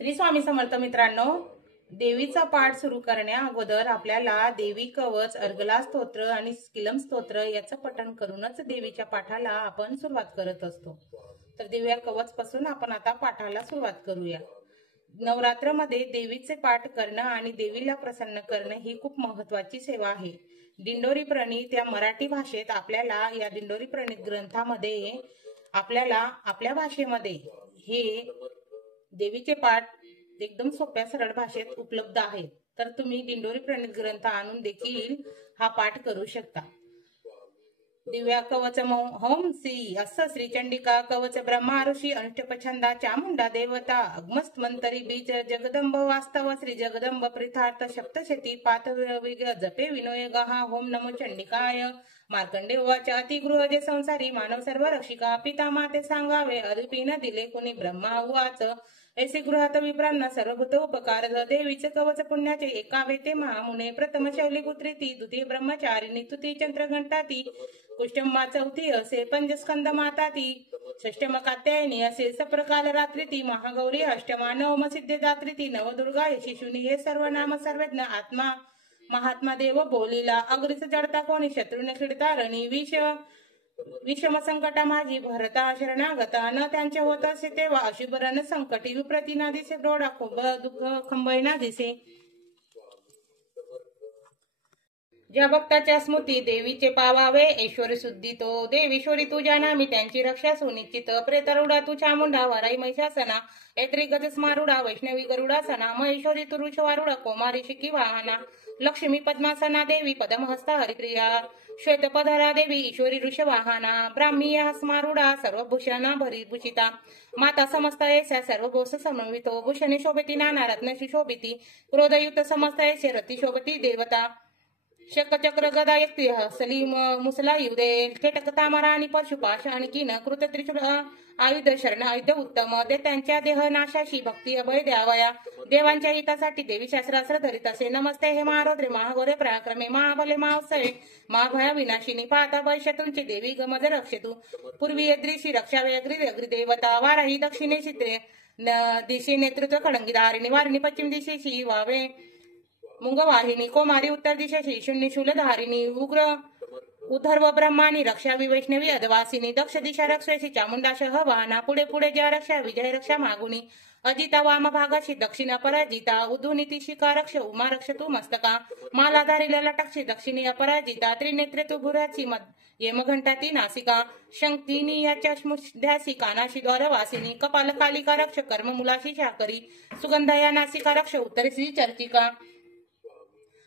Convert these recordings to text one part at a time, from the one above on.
श्री स्वामी समर्थ मित्रांनो, देवीचा पाठ सुरू करण्या अगोदर आपल्याला देवी कवच, अर्गला स्तोत्र आणि स्किलम स्तोत्र याचं पठण करूनच देवीच्या पाठाला आपण सुरुवात करत असतो। तर दिव्या कवच पासून आपण आता पाठाला सुरुवात करूया। नवरात्रमध्ये देवीचे पाठ करणं आणि देवीला प्रसन्न करणं ही खूप महत्त्वाची सेवा आहे। दिंडोरी प्रणीत या मराठी भाषेत आपल्याला या दिंडोरी प्रणीत ग्रंथामध्ये आपल्याला आपल्या भाषेमध्ये हे देवीचे पाठ एकदम सोप्या सरळ भाषेत उपलब्ध आहेत। तर तुम्ही दिंडोरी प्रणीत ग्रंथ आणून देखील हा पाठ करू शकता। दिव्या कवच होम श्री अस श्री चंडिका कवच ब्रह्मा ऋषी अष्टपछंदा चामुंडा देवता अग्मस्त मंतरी बीज जगदंब वास्तव श्री जगदंब प्रीतार्थ सप्तशती पात जपे विनोय गहा होम नमो चंडिकाय। मार्कंडे उवाच अतिगृह जे संसारी मानव सर्व रक्षिका पिता माते सांगावे अरुपीन दिले कुणी ब्रह्मा उवाच ऐसे गृहात विप्रांना सर्वभूत उपकार देवीचे कवच पुण्याचे एकावे ते महामुने प्रथम शैली पुत्री ती द्वितीय ब्रह्मचारिणी तृतीय चंद्रघंटा ती कुष्टंबा चौथी असे पंचस्कंद माता ती षष्टम कात्यायनी असे सप्रकाल रात्री ती महागौरी अष्टमा नवम सिद्धे दात्री ती नवदुर्गा यशिशुनी हे सर्व नाम सर्वज्ञ आत्मा महात्मा देव बोलीला अग्रीच जडता कोणी शत्रुने खिडता रणी विषम संकटा माझी भरता शरणागता न त्यांचे होत असे तेव्हा अशुभरण संकटी विप्रती ना दिसे डोळा खूप दुःख खंबई ना दिसे। ज्या भक्ताच्या स्मृती देवीचे पावावे ऐश्वरी शुद्धी तो देवीश्वरी तुझ्या नामी त्यांची रक्षा सुनिश्चित प्रेतरुडा तू चामुंडा वराई महिषासना ऐत्री गज स्मारुडा वैष्णवी गरुडासना महेश्वरी तुरुष वारुडा कोमारी शिकी वाहना लक्ष्मी पद्मासना देवी पदमहस्ता हरिप्रिया श्वेतपधरा देवी ईश्वरी ऋषवाहना ब्राह्मी स्मारुडा सर्वभूषणा भरिभूषिता माता समस्त ऐसा सर्वभोस समन्वितो भूषणे शोभिती नाना रत्नशी शोभिती क्रोधयुक्त समस्त ऐसे रती शोभती देवता शकचक्र गदा युक्ती हसली मुसला युदे केटक तामरा आणि पशुपाश आणि किन कृत त्रिशूल आयुध शरण आयुध उत्तम ते त्यांच्या देह नाशाशी भक्ती अभय द्यावया देवांच्या हितासाठी देवी शास्त्रास्त्र धरीत असे नमस्ते हे महारोद्रे महागोरे पराक्रमे महाबले महाउत्सवे महाभया विनाशिनी पाहता भय शत्रूंची देवी गमज रक्षतु पूर्वी यद्रीशी रक्षावे अग्री देवता वाराही दक्षिणे चित्रे दिशी नेतृत्व खडंगी धारिणी वारिणी पश्चिम दिशेशी वावे मुंगवाहिनी कोमारी उत्तर दिशेशी शून्य शूलधारिणी उग्र उधर्व ब्रह्मानी रक्षावी वैष्णवी अधवासिनी दक्ष दिशा रक्षेशी चामुंडाशह वाहना पुढे पुढे ज्या रक्षा विजय रक्षा मागुनी अजिता वाम भागाशी दक्षिण अपराजिता उद्धुनीती शिका रक्ष उमा रक्ष तू मस्तका मालाधारीला लटक्षी दक्षिणी अपराजिता त्रिनेत्रे तू भुराची येमघंटा ती नासिका शंकिनी याच्या ध्यासी कानाशी द्वारवासिनी कपाल कालिका रक्ष कर्म मुलाशी शाकरी सुगंधा या नासिका रक्ष उत्तरेशी चर्चिका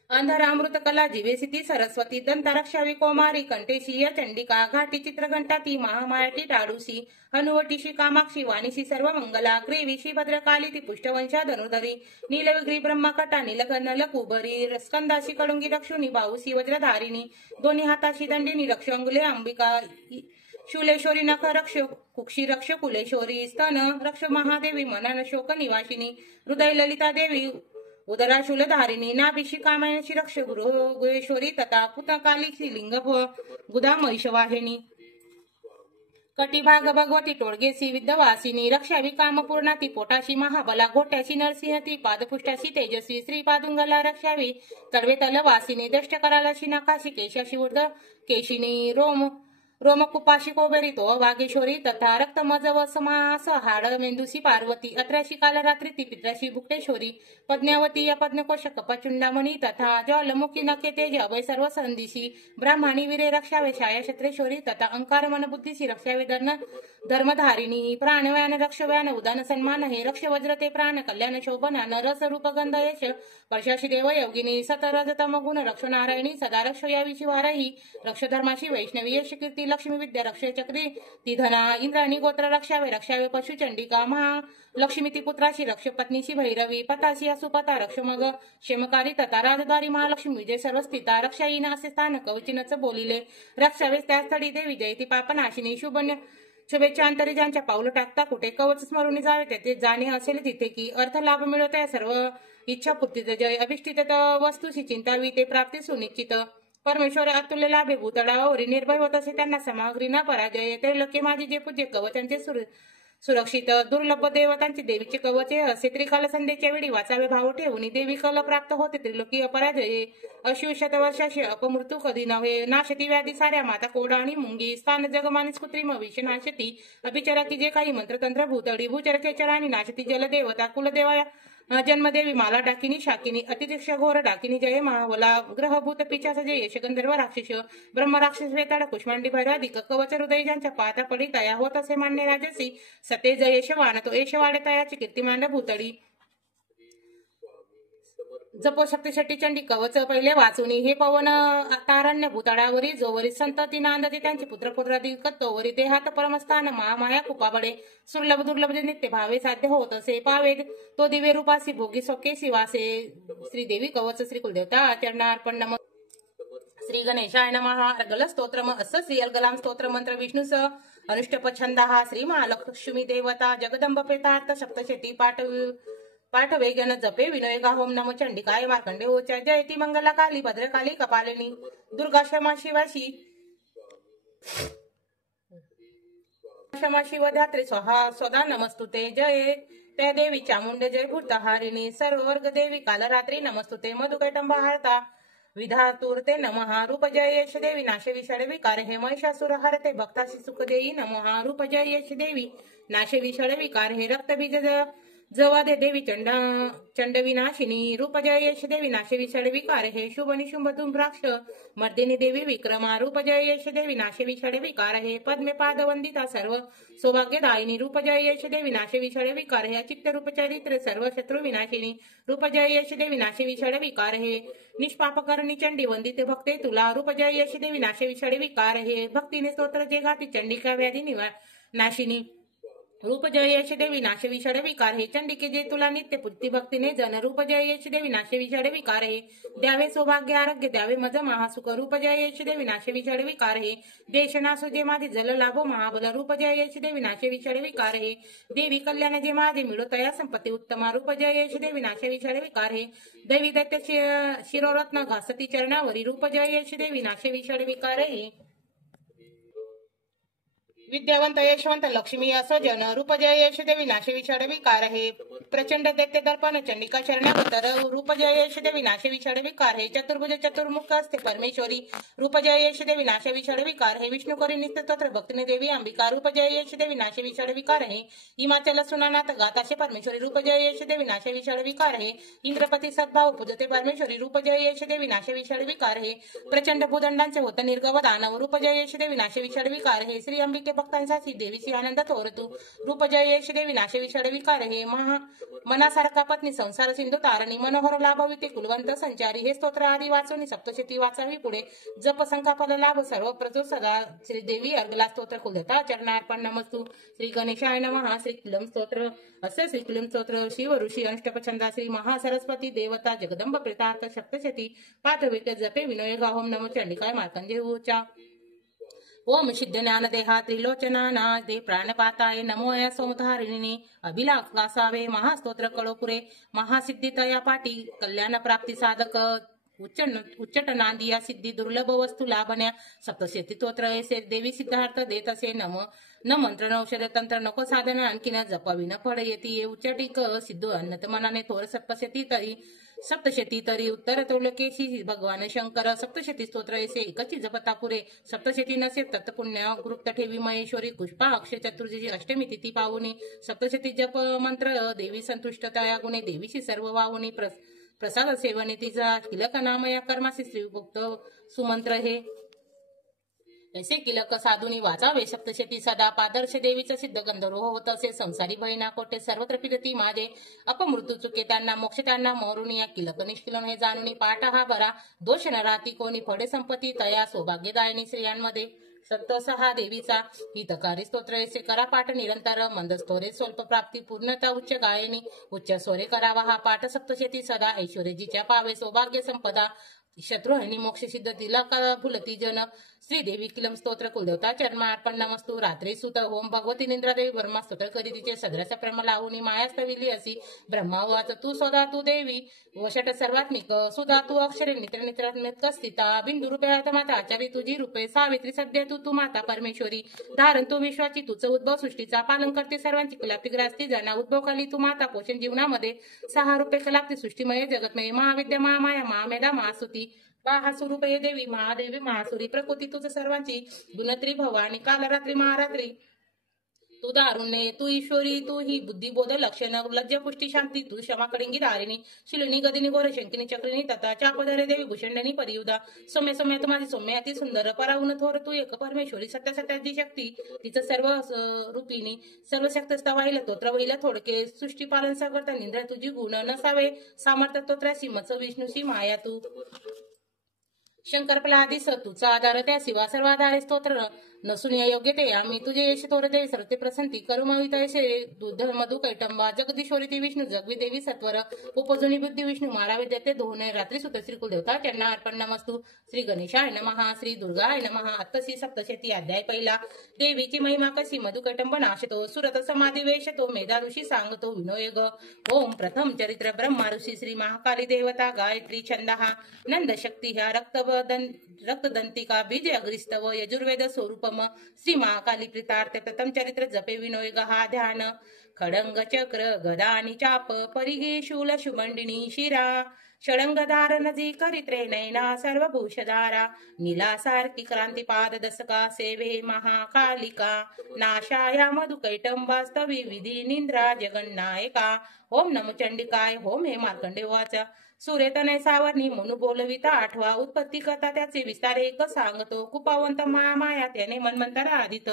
अंधर अमृत कला जीवेसिती सरस्वती दंतरक्षावी कोमारी कंठेशी या चंडिका घाटी चित्रघंटा ती महामायाटी टाळूसी हनुवटीशी कामाक्षी वाणीशी सर्व मंगला ग्रीवीशी भद्रकाली ती पुष्टवंशा धनुधरी नीलविग्री ब्रह्मकटा नीलकर्ण कुबरी स्कंदाशी कडुंगी रक्षुनी बाहुसी वज्रधारिणी दोन्ही हाताशी दंडिनी रक्ष अंगुले अंबिका शूलेश्वरी नख रक्ष कुक्षी रक्ष कुलेश्वरी स्तन रक्ष महादेवी मनन शोक निवासिनी हृदय ललिता देवी उदरा शूलधारिणी नाभिषी कामायशी रक्ष गुहेश्वरी तथा पुतकाली लिंग गुदा महिषवाहिनी कटिभाग भगवती टोळगेसी विद्यवासिनी रक्षावी कामपूर्णा ती पोटाशी महाबला घोट्याशी नरसिंह ती पादपुष्टाशी तेजस्वी श्रीपादुंगला रक्षावी तडवे तलवासिनी दष्ट करालाशी नकाशी केशाशी ऊर्ध केशिनी रोमकुपाशी कोबेरी तो वागेश्वरी तथा रक्तमजव समास हाड मेंदुसी पार्वती अत्राशी कालरात्री ती पित्राशी भुक्तेश्वरी पद्मावती या पद्मकोश कपचुंडामणी तथा ज्वालमुखी नखे तेज अभय सर्व संदिशी ब्राह्मणी वीरे रक्षावे छाया क्षत्रेश्वरी तथा अंकार मन बुद्धीशी रक्षावे धर्मधारिणी प्राणव्यान रक्षव्यान उदान सन्मान हे रक्ष वज्र ते प्राण कल्याण शोभनान रस रूप गंध यश वर्षाशी देव योगिनी सतरजतम गुण रक्ष नारायणी सदा रक्ष याविषी वाराही रक्ष धर्माशी वैष्णवी यश कीर्ती लक्ष्मी विद्या रक्ष चक्री ती धना इंद्राणी गोत्र रक्षावे पशु चंडिका महा लक्ष्मी ती पुत्राशी रक्ष पत्नीशी भैरवी पताशी असुपता रक्ष मग क्षेमकारी तथा राजदारी महालक्ष्मी विजय सर्वस्थिता रक्षाईन असे स्थान कवचिनच बोलिले रक्षावे त्या स्थळी देवी जयती पापनाशिनी शुभन्य शुभेच्छा अंतरी ज्यांच्या पावलं टाकता कुठे कवच स्मरून जावे त्याचे जाणे असेल तिथे की अर्थ लाभ मिळवत आहे सर्व इच्छा पूर्तीचे जय अभिष्टित वस्तूशी चिंतावी ते प्राप्ती सुनिश्चित परमेश्वर अतुल्य लाभे भूतळावरी निर्भय होत असे त्यांना सामग्री न पराजय ते लके माझे जे पूज्य कवचांचे सुरक्षित दुर्लभ देवतांची देवीचे कवच हे असे त्रिकाल संध्येच्या वेळी वाचावे भाव ठेवून देवी कल प्राप्त होते त्रिलोकीय पराजय अशी शतवर्षाशी अपमृत्यू कधी नव्हे नाशती व्याधी साऱ्या माता कोडा आणि मुंगी स्थान जगमानीस कृत्रिम विष नाशती अभिचराची जे काही मंत्रतंत्र भूतडी भूचरखेचर आणि नाशती जलदेवता कुलदेवा जन्मदेवी माला डाकिनी शाकिनी अतिदीक्ष घोर डाकिनी जय महावला ग्रहभूत पिचास जय यश गंधर्व राक्षस ब्रह्म राक्षस वेताड कुष्मांडी भैराधिक कवच हृदय ज्यांच्या पाता पडी तया होत असे मान्य राजसी सते जय यशवान तो यश वाढे तयाची कीर्तिमांड भूतडी जपो शक्तिशट्टी चंडी कवच पहिले वाचुनी हे पवन तारण्य भूताळावरी जोवरी संतती नांदती त्यांचे पुत्रपुत्रादी कत्तोवरी ते हात परमस्थान महामाया कुपाबडे सुर्लभ दुर्लभ नित्य भावे साध्य होत असे पावे तो दिवे रूपासी भोगी सोके शिवासे श्रीदेवी कवच श्री कुलदेवता चरणार्पण नम श्री गणेशाय नमः अर्गल स्तोत्रम अस श्री अर्गलाम स्तोत्र मंत्र विष्णुस अनुष्टप छंदः श्री महालक्ष्मी देवता जगदंब प्रेतार्थ सप्तशती पाठ वेगन जपे विनयगा होम नम चंडिकाय मार्कंडे ओचा जयती मंगला काली भद्रकाली कपालिनी दुर्गा क्षमा शिवाशी क्षमा शिवधात्री स्वाहा स्वदा नमस्तुते जय त्या देवी चामुंडे जय भूतहारिणी सर्व वर्ग देवी कालरात्री नमस्तुते मधुकैटंब हारता विधातुरते नमः रूप जय यश देवी नाश विषाळ विकार हे महिषासुर हरते भक्ताशी सुख देई नमः रूप जय यश देवी नाश विषाळ विकार हे रक्त बीज जवादे देवी चंड विनाशिनी रूप जय यश देवी नाश विषाळ विकार हे शुभ निशुंभ धूम्राक्ष मर्दिनी देवी विक्रमा रूप जय यश देवी नाश विषाळ विकार हे पद्मे पाद वंदिता सर्व सौभाग्यदायिनी रूप जय यश देवी नाश विषाळ विकार हे चित्त रूप चरित्र सर्व शत्रु विनाशिनी रूप जय यश देवी नाश विषाळ विकार हे निष्पाप करणी चंडी वंदिते भक्ते तुला रूप जय यश देवी नाश विषाळ विकार हे भक्तीने स्तोत्र जे गाती चंडिका व्याधी नाशिनी रूप जय यश देवी नाश विषाळ विकार हे चंडिके जे तुला नित्य पुत्ती भक्तीने जन रूप जय यश देवी नाश विषाळ विकार हे द्यावे सौभाग्य आरोग्य द्यावे मज महासुख रूप जय यश देवी नाश विषाळ विकार हे देश नासो जे माझे जल लाभो महाबल रूप जय यश देवी नाश विषाळ विकार हे देवी कल्याण जे माझे मिळो तया संपत्ती उत्तमा रूप जय यश देवी नाश विषाळ विकार हे दैवी दैत्य शिरोरत्न घासती चरणावरी रूप जय यश देवी नाश विषाळ विकार हे विद्यावंत यशवंत लक्ष्मी असो जन रूप जय यश देवी नाश विषाळ विकार हे प्रचंड दैत्य दर्पण चंडिका शरणागतर रूप जय यश देवी नाश विषाळ विकार हे चतुर्भुज चतुर्मुख असते परमेश्वरी रूप जय यश देवी नाश विषाळ विकार हे विष्णु करी नित्य स्तोत्र भक्तिनी देवी अंबिका रूप जय यश देवी नाश विषाळ विकार हे हिमाचल सुनानाथ गाताशे परमेश्वरी रूप जय यश देवी नाश विषाळ विकार हे इंद्रपती सद्भाव पूजते परमेश्वरी रूप जय यश देवी नाश विषाळ विकार हे प्रचंड भूदंडांचे होत निर्गव दानव रूप जय यश देवी नाश विषाळ विकार हे श्री अंबिके भक्तांसाठी देवीची आनंद तोरतू रूप जय यश देवी नाश विषाळ विकार हे मनासारखा पत्नी संसार सिंधू तारणी मनोहर लाभविते कुलवंत संचारी हे स्तोत्र आदी वाचून सप्तशती वाचावी पुढे जप संकापद लाभ सर्व प्रचो सदा श्री देवी अर्गला स्तोत्र कुलदेवता चरणार्पण नमस्तु श्री गणेशाय नमः श्री किलम स्तोत्र असे श्री किलम स्तोत्र शिव ऋषी अनुष्टपछंदा श्री महासरस्वती देवता जगदंब प्रेतार्थ सप्तशती पाठ वेके जपे विनय गाहोम नमो चंडिकाय मार्कंडे ऊचा ओम सिद्ध ज्ञान देहा त्रिलोचना दे प्राणपाताय नमो या सोमधारिणी अभिलाषावे महास्तोत्र कळोपुरे महासिद्धी तया पाटी कल्याण प्राप्ती साधक उच्चट नांदिया सिद्धी दुर्लभ वस्तू लाभण्या सप्तशती स्तोत्र ऐसे देवी सिद्धार्थ देत असे नम न मंत्र न औषध तंत्र नको साधन आणखीन जपावी न फळ येती उच्चटिक सिद्धू अन्नत मनाने थोर सप्तशती तरी उत्तर त्रोलकेशी भगवान शंकर सप्तशती स्तोत्र ऐसे एकची जपता पुरे सप्तशती नसे तत्पुण्य गुप्त ठेवी महेश्वरी पुष्पा अक्षय चतुर्दशी अष्टमी तिथी पावनी सप्तशती जप मंत्र देवी संतुष्ट तया गुणे देवीशी सर्व वावणी प्रसाद सेवने तिचा किलक नामया कर्मासी श्रीभुक्त सुमंत्र हे ऐसे किलक साधुनी वाचावे सप्तशती सदा पादर्श देवीचं सिद्ध गंधर्व होत असे संसारी बहिणा कोटे सर्वत्र फिरती माझे अपमृत्यू चुके त्यांना मोक्ष त्यांना मोरून या किलक निष्किलन हे जाणून पाठ हा बरा दोष न राहती कोणी फडे संपत्ती तया सौभाग्यदायिनी स्त्रियांमध्ये संतोष हा देवीचा हितकारी स्तोत्र ऐसे करा पाठ निरंतर मंदस्तोरे स्वल्प प्राप्ती पूर्णता उच्च गायनी उच्च स्वरे करावा हा पाठ सप्तशती सदा ऐश्वर्यजीच्या पावे सौभाग्य संपदा शत्रुहनी मोक्ष सिद्ध तिला का फुलती जन श्रीदेवी किलम स्तोत्र कुलदेवता चर्मा अर्पण नमस्तू रात्री सुत होम भगवती निंद्रादेवी ब्रह्मा स्तोत्र करी तिचे सदरस प्रेम लावून मायास्तविली असी ब्रह्मा वाच तू सदा तू देवी वशट सर्वात्मिक सुधा तू अक्षरे नित्र नित्रात्मिक स्थिता बिंदू रूपे माता आचार्य तुझी रूपे सावित्री सध्या तू माता परमेश्वरी धारण तू विश्वाची तुझ उद्भव सृष्टीचा पालन करते सर्वांची कलापी ग्रासती जना उद्भव खाली तू माता पोषण जीवनामध्ये 6 रूपे कलापती सृष्टीमय जगतमय महाविद्या महामाया महामेधा महासुती महास्वरूपे देवी महादेवी महासुरी प्रकृती तुझ सर्वांची गुणत्री भवानी कालरात्री महारात्री तू दारुणे तू ईश्वरी तू ही बुद्धिबोध लक्षण लज्ज पुष्टी शांती तू क्षमा कडिंगी धारिणी शिलिनी गदिनी गोर शंकिनी चक्रिणी तथा चापधरे देवी भूषंडनी परियुदा सौम्य सौम्य तू माझी सौम्य अति सुंदर पराऊन थोर तू एक परमेश्वरी सत्य सत्याची शक्ती तिचं सर्व रूपिणी सर्व शक्त वाहिल तोत्र वहिल थोडके सृष्टी पालन सागरता निंद्रा तुझी गुण नसावे सामर्थ्य तोत्रासी मच विष्णूशी माया तू शंकर प्रल्हादी तुझा आधार त्या शिवा सर्वाधारे स्तोत्र नसून योग्य ते आम्ही तुझे यश तोरते सरते प्रसंती करुमवितयशे दुध मधु कैटंबा जगदीश्वरी ती विष्णू जगवी देवी सत्वर उपजुनी बुद्धी विष्णू मारावे देते दोहने रात्री सुत श्री कुलदेवता त्यांना अर्पण नमस्तू श्री गणेशाय नमः श्री दुर्गाय नमः अत्तसी सप्तशती अध्याय पहिला देवीची महिमा कशी मधु कैटंब नाशतो सुरत समाधी वेशतो मेधा ऋषी सांगतो विनोयग ओम प्रथम चरित्र ब्रह्मा ऋषी श्री महाकाली देवता गायत्री छंदहा नंद शक्ती ह्या रक्तदंतिका बीज अग्रिस्तव यजुर्वेद स्वरूप श्री महाकाली प्रीतार्थ प्रथम चरित्र जपे विनोय गहा ध्यान खडंग चक्र गदा आणि चाप परिघे शूल शुमंडिनी शिरा षडंगधार नदी करित्रे नैना सर्वभूषधारा नीला सारखी क्रांतिपाद दसका सेवे महाकालिका नाशाया मधुकैटंबास्तवी विधी निंद्रा जगन्नायका ओम नमो चंडिकाय ओम हे मार्कंडे वाचा सूर्यतनय सावरणी म्हणू बोलविता आठवा उत्पत्ती करता त्याचे विस्तार एक सांगतो कुपावंत महामाया त्याने मनमंतरा आदित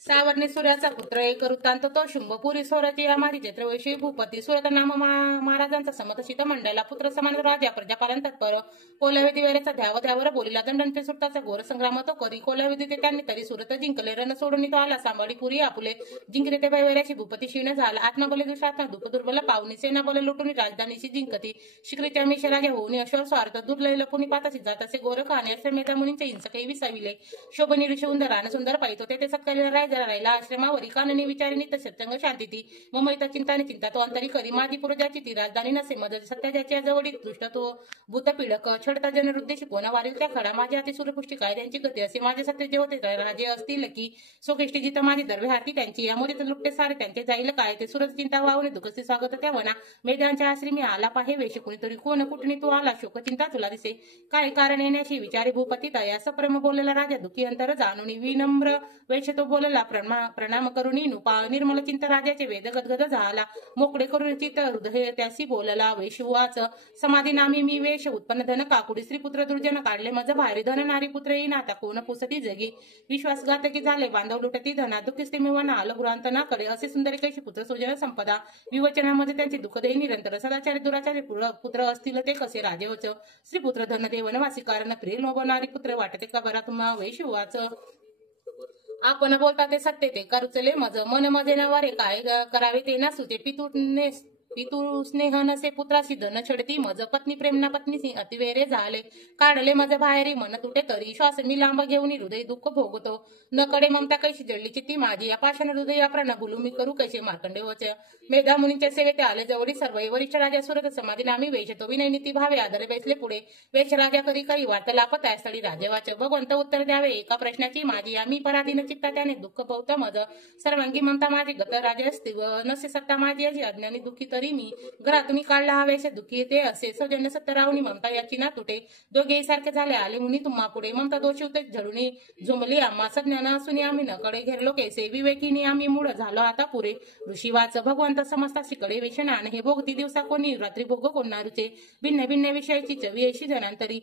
सावरणी सूर्याचा पुत्र एक वृत्तांत तो शुंभपुरी स्वराची अमारी चैत्रवैशी भूपती सुरत नाम महाराजांचा समतशीत मंडला पुत्र समान राजा प्रजापालन तत्पर कोलाविधी वेळेचा ध्यावर बोलिला दंडंते सुट्टाचा घोर संग्राम तो करी कोलाविधी ते त्यांनी तरी सुरत जिंकले रण सोडून तो आला सांभाळी पुरी आपुले जिंकले ते वेळेची भूपती क्षीण झाला आत्मा बोले दुष्टात्मा दुःख दुर्बल पावनी सेना बोले लुटून राजधानीची जिंकती शिक्रीच्या मेष राजा होऊन अश्वर स्वार्थ दुर्लय लपुनी पाताची जात असे गोर खाणे असे मेधा मुनींचे हिंसकही विसाविले शोभनी ऋषी उंदर आणि सुंदर पाहितो ते सत्कालीला राय राहिला आश्रमावरी काननी विचारिणी सत्संग शांती ती मुंबईत चिंताने चिंता तो अंतरी करी माझी पुरजाची ती राजधानी नसे मदत सत्याच्या जवळी दृष्ट तो भूत पिडक छडता जनहृदय कोणा वारील त्या खडा माझ्या हाती सूर्यपुष्टी कायद्यांची गती असे माझे सत्य जे होते राजे असतील की सोकेष्टी जिथं माझी दर्वे हाती त्यांची यामुळे लुटते सारे त्यांचे जाईल काय ते सुरत चिंता वाहून दुःखचे स्वागत त्या वना मेधांच्या आश्रमी आला पाहे वेश कोणीतरी कोण कुठणी तो आला शोक चिंता तुला दिसे काय कारण येण्याची विचारे भूपती तया सप्रम बोलला राजा दुखी अंतर जाणून विनम्र वेश तो बोलला प्रणाम करुणी नुपा निर्मल चिंत राजाचे वेद गदगद झाला मोकळे करून चित्त हृदय त्यासी बोलला वेशुवाच समाधी नामी मी वेश उत्पन्न धन काकुडी स्त्रीपुत्र दुर्जन काढले मज भारी धन नारी पुत्र येईन आता कोण पुसती जगी विश्वासघातकी झाले बांधव लुटती धना दुःखिस्ते मिळवणा आलं गुरांत ना कडे असे सुंदर कैशी पुत्र सोजन संपदा विवचनामध्ये त्यांचे दुःख देई निरंतर सदाचारी दुराचारी पुत्र असतील ते कसे राजेवच स्त्रीपुत्र धन देवनवासी कारण प्रिय लोभणारी पुत्र वाटते का बरा तुम्हा वेशुवाच आपण बोलता ते सत्य ते करुचले मज मन मजे नवारे काय करावे ते ना सुते पितू स्नेह नसे पुत्राशी धन छडती मज पत्नी प्रेम ना पत्नीसी अतिवेरे झाले काढले मज बाहेरी मन तुटे तरी श्वास मी लांब घेऊन हृदय दुःख भोगतो न कडे ममता कैशी जडली चित्ती माझी अपाशन हृदय प्रण बोलू मी करू कैसे मार्कंडे वच मेधा मुनींच्या सेवेत आले जवळी सर्व वरिष्ठ राजा सुरत समाधी नामी वेशतो विनय नीती भावे आदर बैसले पुढे वेश राजा करी काही वार्तालाप त्यास्थळी राजेवाच भगवंत उत्तर द्यावे एका प्रश्नाची माझी आम्ही पराधीन चित्ता त्याने दुःख भोवत मज सर्वांगी ममता माझी गत राजा नसे सत्ता माझी याची अज्ञानी दुःखी तरी मी घरातून काढला हवेश दुःखी ते असे सौजन्य सत्य राहुनी ममता याची ना तुटे दोघे सारखे झाले आले मुनी तुम्हा पुढे ममता दोषी होते झडूनी झुमली आम्हा सज्ञान असून आम्ही नकडे घेरलो कैसे विवेकीने आम्ही मूळ झालो आता पुरे ऋषीवाच भगवंत समजता शिकडे वेशनान हे भोगती दिवसा कोणी रात्री भोग कोणारुचे भिन्न भिन्न विषयाची चवी ऐशी जनांतरी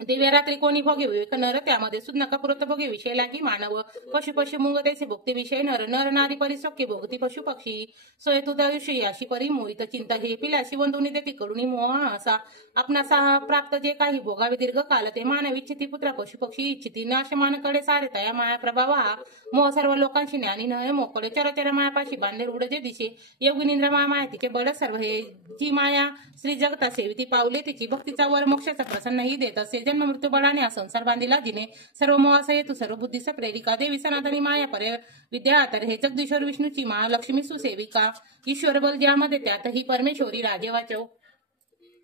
दिव्या रात्री कोणी भोगे विवेक नर त्यामध्ये सुद्धा कपुरत भोगे विषय लागी मानव पशु पशु मुंग त्याचे भोगते विषय नर नर नारी परिसोक्य भोगती पशु पक्षी सोय तुझा विषयी अशी परी मोहित चिंता हे पिलाशी वंदुनी देती करुणी मोह असा आपणासा प्राप्त जे काही भोगावे दीर्घ काल ते मानव इच्छिती पुत्रा पशु पक्षी इच्छिती नाशमानकडे सारे तया माया प्रभाव हा मोह सर्व लोकांशी ज्ञानी नये मोकळे चरचर मायापाशी बांधले रूढ जे दिशे योगिनिंद्र माया तिचे बळ सर्व हे जी माया श्री जगता सेविती पावले तिची भक्तीचा वर मोक्षाचा प्रसन्नही देत असे जन्म मृत्यू बळाने हा संसार बांधिला जिने सर्व मोहास हेतू सर्व बुद्धीस प्रेरिका देवी सनातनी माया पर्य विद्या तर हे जगदीश्वर विष्णूची महालक्ष्मी सुसेविका ईश्वर बल ज्यामध्ये त्यात ही परमेश्वरी राजे वाचव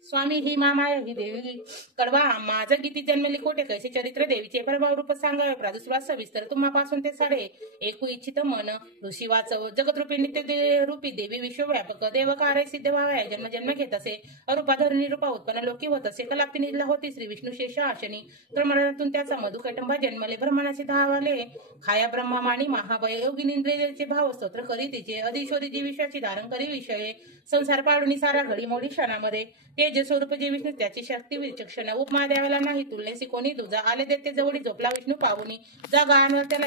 स्वामी ही माया ही देवी कडवा माझं गीती जन्मली कोटे कैसे चरित्र देवीचे प्रभाव रूप सांगावे प्रादुर्भाव सविस्तर तुम्हापासून ते साडे एकू इच्छित मन ऋषी वाचव जगतरूपी नित्य रूपी देवी विश्वव्यापक देव कार्य सिद्ध व्हावे जन्म जन्म घेत असे अरूपाधरणी रूपा उत्पन्न लोकी होत असे कलाप्ती निजला होती श्री विष्णू शेष आशनी प्रमाणातून त्याचा मधुकैटंबा जन्मले ब्रह्मणाचे धावाले खाया ब्रह्मामाणी महाभय योगिनिंद्रियाचे भाव स्तोत्र करी तिचे अधिशोरी जी विश्वाची धारण करी विषये संसार पाडून सारा घडी मोडी क्षणामध्ये तेज स्वरूप जे विष्णू त्याची शक्ती विचक्षण उपमा द्यावेला नाही तुलनेसी कोणी तुझा आले देते जवळी झोपला विष्णू पाहुनी जागा आणवर त्याला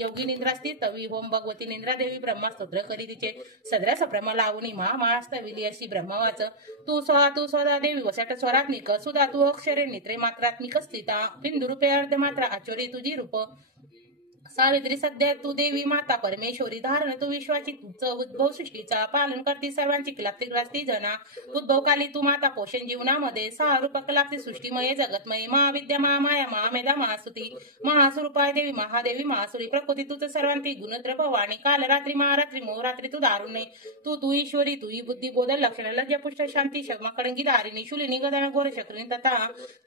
योगी निंद्रास्ती तवी होम भगवती निंद्रा देवी ब्रह्मा स्तोत्र करी तिचे सदरा सप्रमा लावणी महास्तविली अशी ब्रह्मवाच तू स्वदा देवी वसट स्वरात्मिक सुधा तू अक्षरे नित्रे मात्रात्मिक स्थिता बिंदू रूपे अर्ध मात्रा आचोरी तुझी रूप सावित्री सध्या तू देवी माता परमेश्वरी धारण तू विश्वाची उद्भव सृष्टीचा पालन करती सर्वांची क्लाप्ती ग्रास्ती जना उद्भव काली तू माता पोषण जीवनामध्ये सहा रूप क्लाप्ती सृष्टीमय जगतमय महाविद्या महामाया महामेधा महासुती महास्वरूपा देवी महादेवी महासुरी प्रकृती तुझ सर्वांती गुणद्र भवानी काल रात्री महारात्री मोहरात्री तू दारुणे तू ईश्वरी तू बुद्धी बोधन लक्षण लज्जा पुष्ट शांती शर्मा कडंगी दारिणी शुलिनी गदान घोर शक्रिणी तथा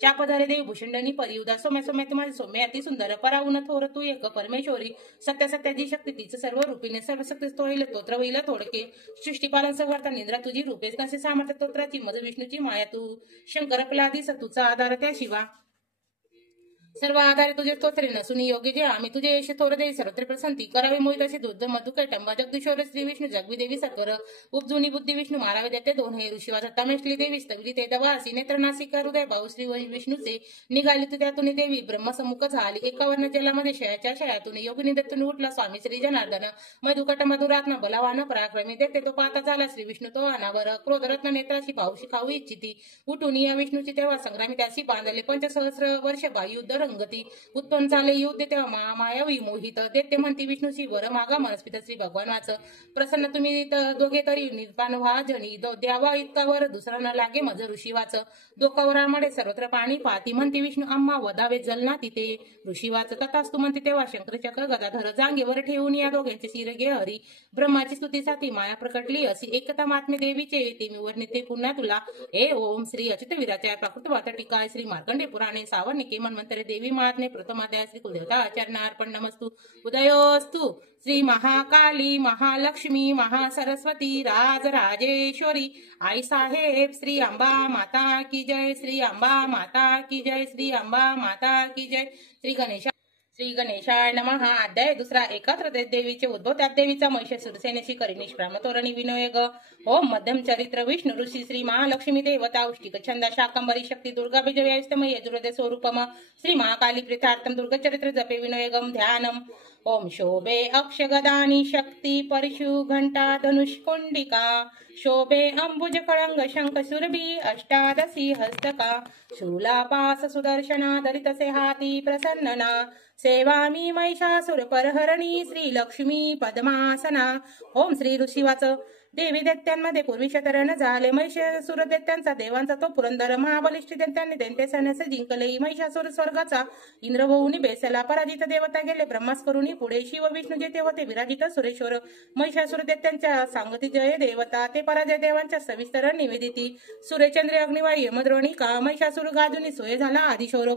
चापधारे देवी भूषंडनी परियुदा सौम्य सौम्य तुम्हाला सौम्य अति सुंदर पराऊन थोर तू एक परमेश्वरी सत्य सत्याची शक्ती तिच सर्व रूपीने सर्व शक्ती होईल तोत्र होईल थोडके सृष्टीपालन संवर्तन निद्रा तुझी रूपे कसे सामर्थ्य तोत्राची मज विष्णूची माया तू शंकर प्लादिस तुझा आधार त्या शिवा सर्व आधारे तुझे स्तोत्रे नसून योग्य जे आम्ही तुझे यश थोर देवी सर्वत्र प्रसंती करावे मोहित असे दुध मधुकैटंबा जगदीश्वर श्री विष्णू जगवी देवी सत्वर उपजुनी बुद्धी विष्णू मारावे देते दोन हे ऋषी वाजता मेष्टली देवी स्तविली ते दवासी नेत्र नासिका हृदय भाऊ श्री विष्णूचे निघाली तू त्यातून देवी ब्रह्मसमुख झाली एकावर्ण जलामध्ये शयाच्या शयातून योगिनी दत्तून उठला स्वामी श्री जनार्दन मधुकट मधुरात्न बलवान पराक्रमी देते तो पाता झाला श्री विष्णू तो अनावर क्रोधरत्न नेत्राशी भाऊशी खाऊ इच्छिती उठून या विष्णूची तेव्हा संग्रामी त्याशी बांधले 500 वर्ष बायुद्ध रंगती उत्पन्न झाले युद्ध तेव्हा मायावी मोहित देते म्हणती विष्णूची वर मागा मनस्पित श्री भगवानाचं प्रसन्न तुम्ही दोघे तरी निर्पान व्हा जनी द्यावा इतका वर दुसरा न लागे मज ऋषीवाच डोकावरामध्ये सर्वत्र पाणी पाहती म्हणती विष्णू आम्हा वदावे जलना तिथे ऋषीवाच तथास्तु म्हणते तेव्हा शंकरचक्र गदाधर जांगेवर ठेवून या दोघांचे शिर घे हरी ब्रह्माची स्तुतीसाठी माया प्रकटली अशी एकता महात्म्य देवीचे ते मी वर्णिते पुन्हा तुला हे ओम श्री अचित विराच्या प्राकृत वार्ता टीका श्री मार्कंडे पुराणे सावर्णिके मन्वंतरे देवी महात्म्य प्रथमाध्याय श्री कुलदेवता आचरणा अर्पण नमस्तु उदयोस्तु श्री महाकाली महालक्ष्मी महासरस्वती राजराजेश्वरी आई साहेब श्री अंबा माता की जय श्री अंबा माता की जय श्री अंबा माता की जय श्री गणेशाय नमः अध्याय दुसरा एकात्र देवीचे उद्भव त्यात देवीचा महिषासुर सेनेशी करी निष्प्राम तोरणी विनय ग ओम मध्यम चरित्र विष्णु ऋषी श्री महालक्ष्मी देवता औष्टिक छंदा शाकंबरी शक्ती दुर्गा बीजव्यास्तमय यजुर्वेद स्वरूपम श्री महाकाली प्रीतार्थम दुर्ग चरित्र जपे विनयगम ध्यानम ओम शोभे अक्षगदानी शक्ती परशु घंटा धनुष्कुंडिका शोभे अंबुज कळंग शंख सुरभी अष्टादशी हस्तका शूलापास सुदर्शना दरितसे हाती प्रसन्नना सेवामी महिषासुर परहरणी श्री लक्ष्मी पद्मासना ओम श्री ऋषीवाच देवी दैत्यांमध्ये पूर्वी शतरण झाले महिषासुर दैत्यांचा देवांचा तो पुरंदर महाबलिष्ठ दैत्यांनी दैत्य सैन्यास जिंकले महिषासुर स्वर्गाचा इंद्र होऊन बेसला पराजित देवता गेले ब्रह्मास करुणी पुढे शिव विष्णू जेथे होते विराजित सुरेश्वर महिषासुर दैत्यांच्या सांगती जय देवता ते पराजय देवांच्या सविस्तर निवेदिती सूर्यचंद्र अग्निवायू यमद्रोणिका महिषासुर गाजुनी सोय झाला आदिशौर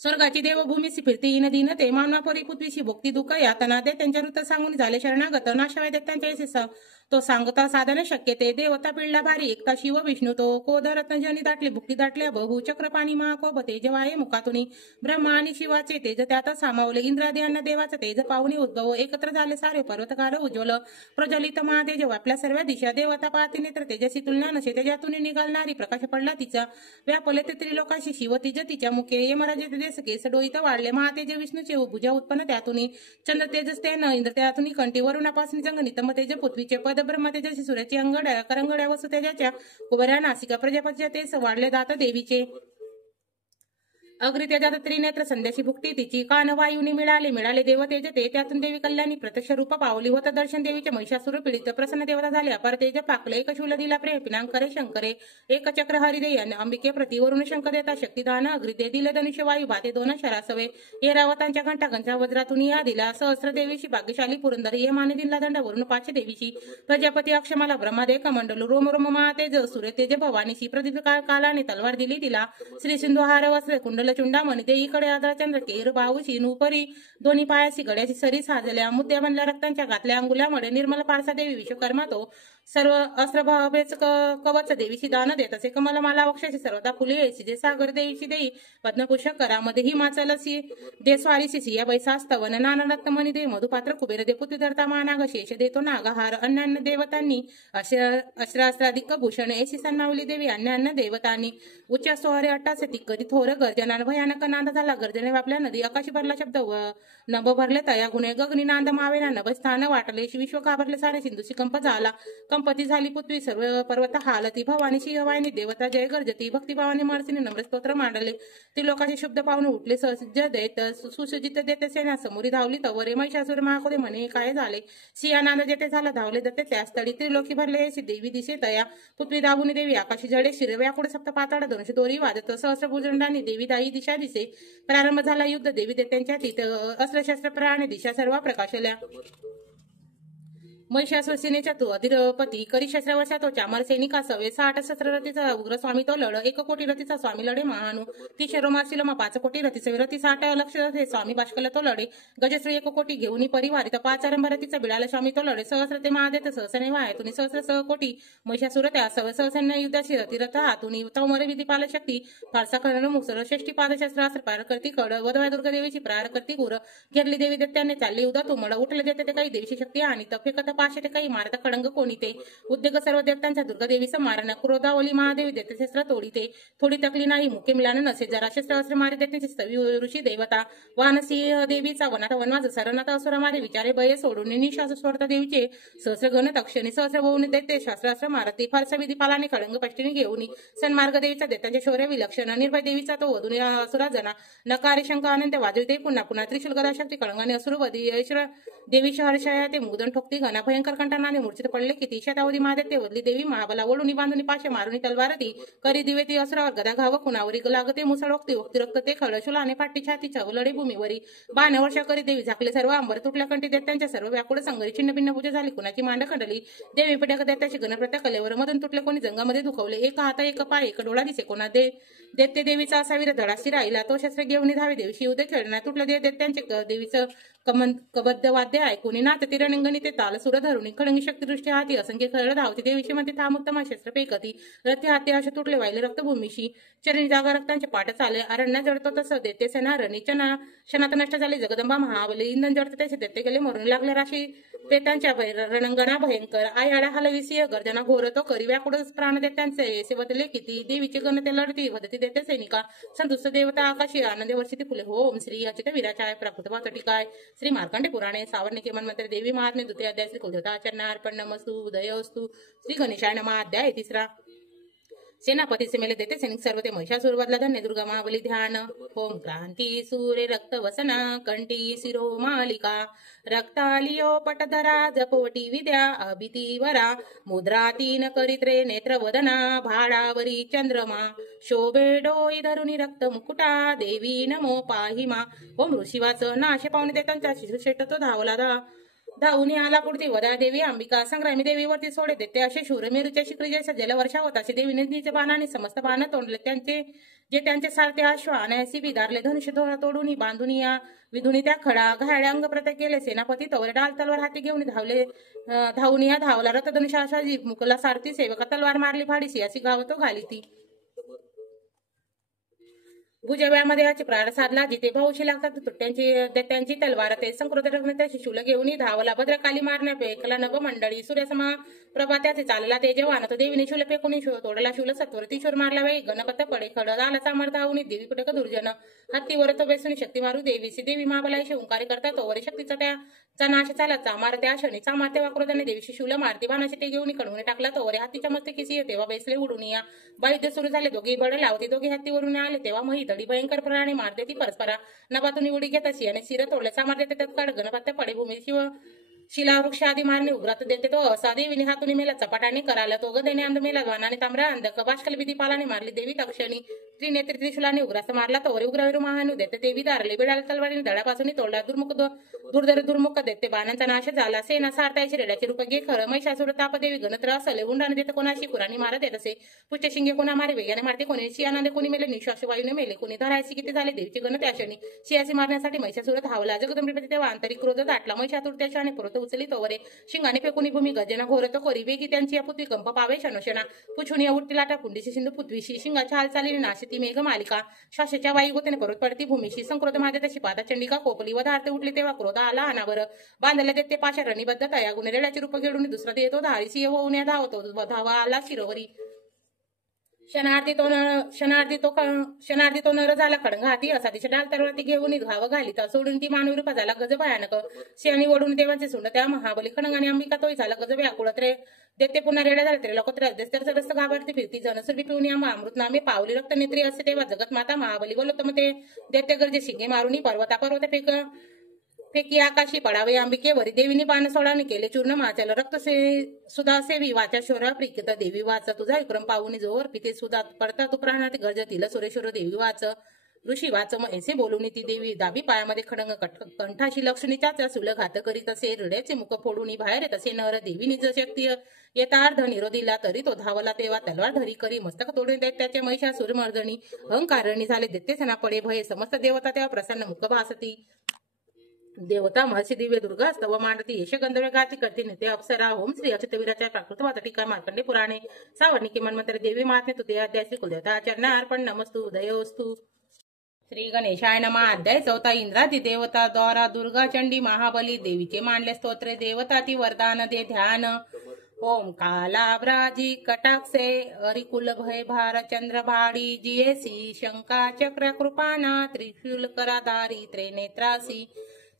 स्वर्गाची देवभूमी फिरती नदीन ते मानवापरी पृथ्वीशी भोक्ती दुःख यातना ते त्यांच्या वृत्त सांगून झाले शरणागत नाशवाय दत्तांच्या तो सांगता साधन शक्य ते देवता पिळला भारी एकता शिव विष्णू तो कोदरत्नजनी दाटले भुक्ती दाटल्या बहु चक्रपाणी महाकोप तेजवाये मुखातुनी ब्रह्मा आणि शिवाचे तेज त्यात सामावले इंद्रादियांना देवाचं तेज पाहुणे उद्भव एकत्र झाले सारे पर्वतकार उज्ज्वल प्रज्वलित महातेज व्यापल्या सर्व दिशा देवता पाहते नेत्र तेजसी तुलना नसे त्याच्यातून निघालणारी प्रकाश पडला तिचा व्यापले ते त्रिलोकाशी शिव तिज तिच्या मुखे यमराजे देश केस डोईत वाढले महातेज विष्णूचे भुजा उत्पन्न त्यातून चंद्र तेजस त्यान इंद्र त्यातून कंठी वरुणापासून जंगनित म तेज पृथ्वीचे पद ब्रह्म तेजसी सूर्याची अंगड्या करंगड्या वसु तेजाच्या कुबऱ्या नासिका प्रजापतीच्या तेज वाढले दात देवीचे अग्रितेजात त्रिनेत्र संध्याशी भुक्ती तिची कान वायुनी मिळाले देव तेज ते त्यातून देवी कल्याणी प्रत्यक्ष रूप पावली होत दर्शन देवीचे महिषासुर पीडित प्रसन्न देवता झाले अपर तेज पाकले एक शूल दिला प्रे पिनांकरे शंकरे एक चक्र हरिदे अंबिके प्रति वरुण शंकर देता शक्तिदान अग्रिते दिले धनुष्य वायू भाते दोन शरासवे ऐरावतांच्या घंटा वज्रातून या दिला सहस्र देवीशी भाग्यशाली पुरंदरी ये माने दिला दंड वरुण पाच देवीशी प्रजापती अक्षमाला ब्रह्मादे कमंडलू रोम रोम महातेज सूर्य तेज भवानीशी प्रदीप कालाने तलवार दिली तिला श्री सिंधू हार वस्त्र कुंडल चुंडामणी ते इकडे आदरा चंद्र केर बाऊशी नुपरी दोन्ही पायाशी गड्याची सरी साजल्या मुद्द्या बनल्या रक्तांच्या घातल्या अंगुल्यामध्ये निर्मल पारसा देवी विश्वकर्मा तो सर्व अस्त्रभावेच कवच देवीशी दान देत असे कमलमाला वक्षाची सर्वदा फुले यायची जे सागर देवीची देई पद्मपुष्प करामध्ये हिमाचलसी दे स्वारीशी सिया बैसास्तवन नानरत्नमणी दे मधुपात्र कुबेर दे पुत्री धरता मानाग शेष देतो नागहार अन्यान्न देवतांनी अस्त्राधिक भूषण ऐशी सन्मावली देवी अन्यान्न देवतांनी उच्च सोहरे अट्टासे तिक्करी थोर गर्जनान भयानक नांद झाला गर्जने वापल्या नदी आकाशी भरला शब्द नभ भरले तया गुणे गगनी नांद मावेना नभस्थान वाटले विश्व काबरले सारे सिंधुशी कंप झाला कंपती झाली पृथ्वी सर्व पर्वत हालती भवानी शिवानी देवता जय गर्जती भक्तिभावाने मारसीने नम्र स्तोत्र मांडले ती लोकांचे शब्द पाहून उठले सहज देत सुसज्जित देते सेना समोरी धावली तवरे महिषासुर महाकोदे म्हणे काय झाले सियानांद जेथे झाला धावले जाते त्याच तळी त्रिलोकी भरले देवी दिसे तया पृथ्वी दाबुनी देवी आकाशी जडे शिरव्याकुड सप्त पाताळ धनुष दोरी वाजत सहस्र भुजंडांनी देवी दाई दिशा दिसे प्रारंभ झाला युद्ध देवी देत्यांच्या तिथं अस्त्रशस्त्र प्राणे दिशा सर्व प्रकाशल्या महिषासुर सेनेच्या तो अधिपती करी शस्त्र वर्षा तो चामर सैनिका सवे 60 शस्त्र रथीचा उग्र स्वामी तो लढ 1 कोटी रथीचा स्वामी लढे महानू ती शरोमासिल 5 कोटी रथीचे रथी 60 लक्ष रथे स्वामी बाष्कल तो लढे गजश्री 1 कोटी घेऊन परिवारित 5 आरंभ रथीचा बिळाला स्वामी तो लढे सहस्र ते महादेत सहसने वायातून सहस्र 6 कोटी महिषासुर त्या सव सहसन्य युद्धाशी रथिरथ हातून तौमर विधी पाल शक्ती फारसा खरण मुसर षष्टी पादशस्त्र अस्त्र पार करती कड वधवा दुर्गा देवीची प्रार करती गुर घेरली देवी देत्याने चालली उदा तुमड उठले देते ते काही देवीची शक्ती आणि तफेकत पाशे ते काही मारत खडंग कोणी ते उद्योग सर्व देवतांच्या दुर्गा देवीचं मारण क्रोधावली महादेवी देते शस्त्र तोडीते थोडी तकली नाही मुके मिळान नसे जरा शस्त्र अस्त्र मारे देते स्तवी ऋषी देवता वानसिंह देवीचा वनात वनवाज सरनाथ असुर मारे विचारे भय सोडून निश्वास सोडता देवीचे सहस्र गण तक्षणी सहस्र होऊन देते शास्त्रास्त्र मारते फारसा विधी पालाने खडंग पष्टीने घेऊन सन्मार्ग देवीचा देतांच्या शौर्य विलक्षण निर्भय देवीचा तो वधून असुरा जना नकारे शंका आनंद वाजविते पुन्हा पुन्हा त्रिशूल गदा शक्ती कळंगाने असुर वधी देवी शहरशया ते मुगदन ठोकती घना भयंकर कंटाने मूर्छित पडले किती शतावधी महादेव ते वदली देवी महाबला ओढून बांधून पाशे मारून तलवारती करी दिवे ती असुरावर गदा घाव खुणावरी लागते मुसळ ओक्ती ओक्ती रक्त ते खळशुलाने पाठी छाती चवलडे भूमीवरी 12 वर्ष करी देवी झाकले सर्व अंबर तुटल्या कंठी देत्यांच्या सर्व व्याकुळ संगरी छिन्न भिन्न पूजा झाली कुणाची मांड खंडली देवी पिढ्या देत्याची गणप्रत्या कलेवर मधून तुटले कोणी जंगामध्ये दुखवले एक हात एक पाय एक डोळा दिसे कोणा देते देवीचा असा वीर धडाशी राहिला तो शस्त्र घेऊन धावे देवीशी उदय खेळणार तुटले देत्यांचे देवीचं कबद्ध वाद्य ऐकून नाथ तिरंगणी ते ताल सुर धरून खडंगी शक्तिदृष्टी हाती असंख्य खरड धावते देवीशी मध्ये थांबुत्तम शस्त्र पेकती रथी हाती असे तुटले वाहिले रक्तभूमीशी चरणी जागा रक्तांचे पाठ चाले अरण्य जडतो तसं देते सेनारणी क्षणात नष्ट झाले जगदंबा महाबली इंधन जडते त्याचे देते गेले मरून लागले राशी पेतांच्या रणंगणा भयंकर आयाडा हलविसीय गर्जना घोरतो करी व्याकुडच प्राण देत्यांचे सेवतले किती देवीचे गण ते लढती वदती देते सैनिका संतुष्ट देवता आकाशी आनंदे वर्षिती फुले ओम श्री अचित विराचाय प्राकृत वातटिकाय श्री मार्कंडे पुराणे सावर्णिके मनमंत्र देवी महात्म्य द्वितीय अध्याय श्री कुलदेवता आचरणार्पण अर्पण नमस्तु उदयोस्तु श्री गणेशाय नमः अध्याय 3 सेनापती सेमेले देते सैनिक सर्व ते महिषासुर वदला धन्य दुर्गा मावली ध्यान ओम क्रांती सूर्य रक्त वसना कंठी शिरो मालिका रक्तालियो पटधरा जपवटी विद्या अभिती वरा मुद्रा 3 करित्रे नेत्र वदना भाडावरी चंद्रमा शोभे डोई धरुनी रक्त मुकुटा देवी नमो पाहिमा ओम ऋषिवाच नाशे पावणे देतांचा शिशुश्रेष्ठ तो धावून आला पुढती वदा देवी अंबिका संग्रामी देवीवरती सोडे देते असे शूरमेरूच्या शिखरी जैसा जलवर्षा होता असे देवीने निज बाणाने समस्त बाण तोडले त्यांचे सारथे अश्व अनायासी विदारले धनुष्य तोडून बांधून या विधुनी त्या खडा घायड्या अंग प्रत्येक केले सेनापती तवर डाल तलवार हाती घेऊन धावून या धावला रथधनुष्य जी मुकला सारथी सेवका तलवार मारली फाडीसी अशी गाव तो घाली ती भुजव्यामध्ये याची प्राण साधला जिथे भाऊशी लागतात त्यांची तलवार ते संकृत त्याची शूल घेऊन धावला भद्रकाली मारण्या पेकला नभ मंडळी सूर्यसमा प्रभा त्याचे चालला तेजवान तो देवीने शूल फेकून तोडला शूल सत्वर शूर मारला वेळी गणपत पडे खड आला सामर्थ धावून देवी पटक दुर्जन हत्तीवर तो बेसून शक्ती मारू देवीसी देवी महाबलाशी ओंकारी करता तोवर शक्तीचा त्याचा नाश झाला चामार त्या क्षणी चामार तेव्हा क्रोधाने देवीशी शूल मारती बाणाशी ते घेऊन कडवून टाकला तोवर हत्तीच्या मस्तकीसी तेव्हा बेसले उडून या बायुद्ध सुरू झाले दोघे बड लावते दोघे हत्तीवरून आले तेव्हा महितडी भयंकर प्राणी मारते ती परस्परा नभातून उडी घेत अशी आणि शिर तोडले सामार देते त्यात काढ गणपत्य पडे भूमी शिव शिलावृक्ष आदी मारणे उग्रात देते तो असा देवीने हातून मेला चपाटाने कराला तो गदेने अंध मेला वानाने तांबरा अंध कबाष्कल विधी पालाने मारली देवी तक्षणी त्रिनेत्री त्रिशूलाने उग्रास मारला तोवर उग्रवीर महानू देते देवी दारले बिडाला तलवारीने दडापासून तोडला दुर्मुख देते बाणांचा नाश झाला सेना सारतायची रेड्याचे रूप घे खरं महिषासुर तापदेवी गणत्र असले उंडाने देते कोणाशी पुराणी मारत येत असे पुच्छ शिंगे कोणा मारे वेगाने मारते कोणी शियानाने कोणी मेले निश्वास वायूने मेले कोणी धरायची किती झाले देवीची गण त्या क्षणी शियासी मारण्यासाठी महिषासुर धावला जगदंबी तेव्हा आंतरिक क्रोध दाटला महिषासुर त्या क्षणी पुरत उचली तोवरे शिंगाने फेकुनी भूमी गजना घोरत कोरी वेगी त्यांची या पृथ्वी कंप पावे शनोशना पुछुनी उठती लाटा पुंडीशी सिंधू पृथ्वीशी शिंगाच्या हालचालीने नाशती मेघ मालिका शाशाच्या वायुगतीने परत पडती भूमीशी संक्रोध माझे तशी पाता चंडिका कोपली व धारते उठली तेव्हा क्रोध आला अनावर बांधले देते पाशा रणीबद्ध तया गुन्हेरेड्याचे रूप घेऊन दुसरा देतो धारीसी होऊन धावतो धावा आला शिरोवरी क्षणार्धी तो नर झाला खडंग हाती असा तिच्या डाल तरवरती घेऊन घाव घाली तर सोडून ती मानवी रूपा झाला गज भयानक शेणी ओढून देवांचे सुंड त्या महाबली खडंगाने अंबिका तोही झाला गज व्याकुळत रे देते पुन्हा रेड्या झाले तरी लोक रस्त घाबरते फिरती जनसुरभी पिऊन या अमृतनामे पावली रक्त नेत्री असते तेव्हा जगत माता महाबली बोलत मग ते देते गरजे शिंगे मारून पर्वत फेकी आकाशी पडावे अंबिकेवरी देवीने बाण सोडाने केले चूर्ण माचल रक्त सुधा सेवी वाचा शोरा प्रिकित देवी वाच तुझा विक्रम पाहुणे जोवर पिते सुधा पडता तू प्राणात गरजतील सुरेश्वर देवी वाच ऋषी वाच ऐसे बोलून ती देवी दाबी पायामध्ये खडंग कंठाशी लक्ष्मीच्या सुल घात करीत असे हृदयाचे मुख फोडून बाहेर येत असे नर देवी निज शक्ती येता अर्ध निरोधीला तरी तो धावला तेव्हा तलवार धरी करी मस्तक तोडून देत त्याचे महिषासुर मर्दणी अहंकारणी झाले देते सना पडे भये समस्त देवता तेव्हा प्रसन्न मुख भासती देवता महर्षी दिव्य दुर्गा स्तव मांडती यश गंधर्व गाती करते नित्य अप्सरा ओम श्री अच्युतवीराच्या प्राकृत वाचा टीका मार्कंडे पुराणे सावर्णिके मन्वंतरे देवी महात्म्य तुते अध्याय श्री कुलदेवता आचरणा अर्पण नमस्तु उदयोस्तु श्री गणेशाय नमः अध्याय 4 इंद्रादी देवता द्वारा दुर्गा चंडी महाबली देवीचे मांडले स्तोत्रे देवता ती वरदान दे ध्यान ओम कालाब्राजी कटाक्षे अरिकुल भय भार चंद्र भाडी जियसी शंका चक्र कृपाना त्रिशूल कराधारी त्रिनेत्रासी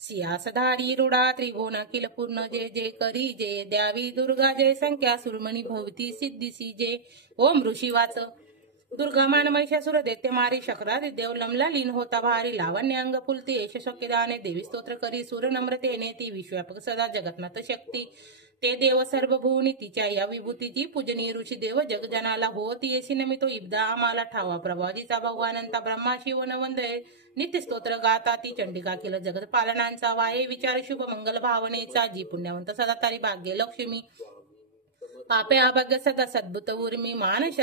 सियासधारी रुडा त्रिभुवन अखिल पूर्ण जय जय करी जय द्यावी दुर्गा जय संख्या सुरमणी भवती सिद्धीसी जय ओम ऋषी वाच दुर्गा मान महिषासुर दैत्य मारी शक्रादी देव लमला लीन होता भारी लावण्य अंग फुलती यश शक्यदाने देवी स्तोत्र करी सूर नम्रतेने ती विश्वव्यापक सदा जगन्नाथ शक्ती ते देव सर्व भुवनी तिच्या या विभूतीची पूजनीय ऋषी देव जगजनाला होती येशी नमितो इब्दा आम्हाला ठावा प्रभाजीचा भगवानंता ब्रह्मा शिव नवंदय नित्य स्तोत्र गाता ती चंडिका केलं जगत पालनांचा वाये विचार शुभ मंगल भावनेचा जी पुण्यवंत सदा तारी भाग्य लक्ष्मी पापे अभाग्य सदा सद्भुत उर्मी मानश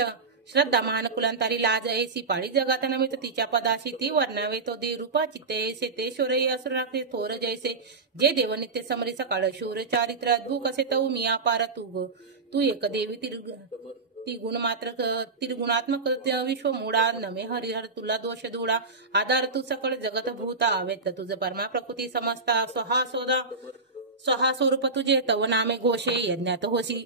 श्रद्धा मान कुलांतारी लाज ऐसी पाळी जगात नमित तिच्या पदाशी ती वर्णावे तो दे रूपा चित्ते ऐसे ते शोरे असुराक्षे थोर जैसे जे देव नित्य समरी सकाळ शूर चारित्र अद्भुत असे तऊ मी अपार तू एक देवी ती गुण मात्र तिर्गुणात्मक विश्व मुडा नमे हरिहर तुला दोष धुडा आधार तू सकळ जगत भूता आवेत तुझ परमा प्रकृती समजता स्वहा स्वरूप तुझे तव नामे घोषे यज्ञात होसी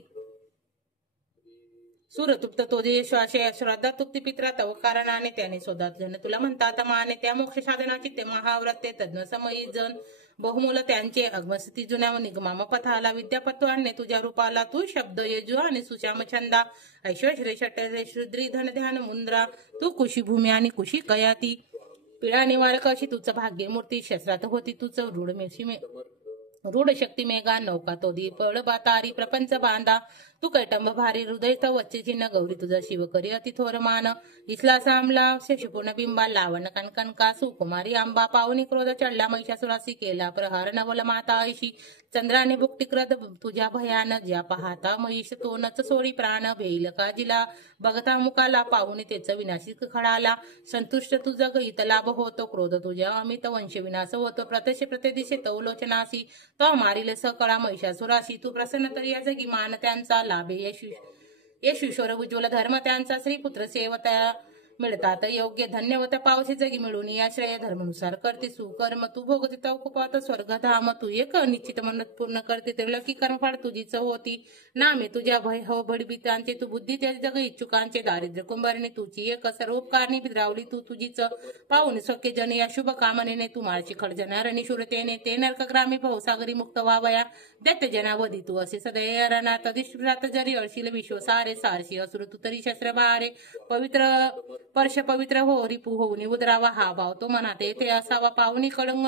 सुरतुप्त तोजे श्वासे श्रद्धा तुक्ती पित्रा तव कारणाने त्याने शोधात जन तुला म्हणतात माने त्या मोक्ष साधनाची ते महाव्रत ते तज्ञ समयी जन बहुमूल त्यांचे अगमस्ती जुन्या निगमाम पथाला विद्यापत्व आणणे तुझ्या रूपाला तू शब्द यजू आणि सुश्याम छंदा ऐश्वर्य षटरे श्रुद्री धन ध्यान मुंद्रा तू कुशी भूमी आणि कुशी कयाती पिळा निवारक अशी तुझं भाग्य मूर्ती शस्त्रात होती तुझं रूढ शक्ती मेघा नौका तोदी पळ बातारी प्रपंच बांधा तू कैटंब भारी हृदय तव वच्चे चिन्ह गौरी तुझा शिव करी अति थोर मान इसला सामला शशिपूर्ण बिंबा लावण कणकणका सुकुमारी आंबा पावनी क्रोध चढला महिषासुरासी केला प्रहार नवल माता ऐशी चंद्राने भुक्तिक्रद तुझ्या भयान ज्या पाहता महिष तोनच सोडी प्राण भेईल काजीला बघता मुकाला पाहुणे तेच विनाशिक खळाला संतुष्ट तुझा गीत लाभ होतो क्रोध तुझ्या अमित वंश विनाश होतो प्रत्यक्ष प्रत्यदिशे तवलोचनासी तो मारील सकळा महिषासुराशी तू प्रसन्न तरी या जगी मान त्यांचा लाभे यशुश्वर उज्ज्वल धर्म त्यांचा श्रीपुत्र सेवता मिळतात योग्य धन्यवत पावसे जगी मिळून या श्रेय धर्मानुसार करते सुकर्म तू भोगते तव कुपात स्वर्गधाम तू एक निश्चित म्हणत पूर्ण करते त्रिलकी कर्मफाळ तुझीच होती नामे तुझ्या भय हो बडबितांचे तू बुद्धी त्या जग इच्छुकांचे दारिद्र्य कुंभारने तुझी एक सर्वोपकारणी बिद्रावली तू तुझीच पाहून सख्य जन या शुभ कामनेने तू माळची खडजनार आणि शूरतेने ते नरकग्रामी भवसागरी मुक्त व्हावया दैत्य जनावधी तू असे सदैव रणात दिष्टात जरी अळशील विश्व सारे सारशी असुर तू तरी शस्त्र बारे पवित्र पर्श पवित्र हो रिपू होऊन उदरावा हा भाव तो मनात येथे असावा पाहुणी कडंग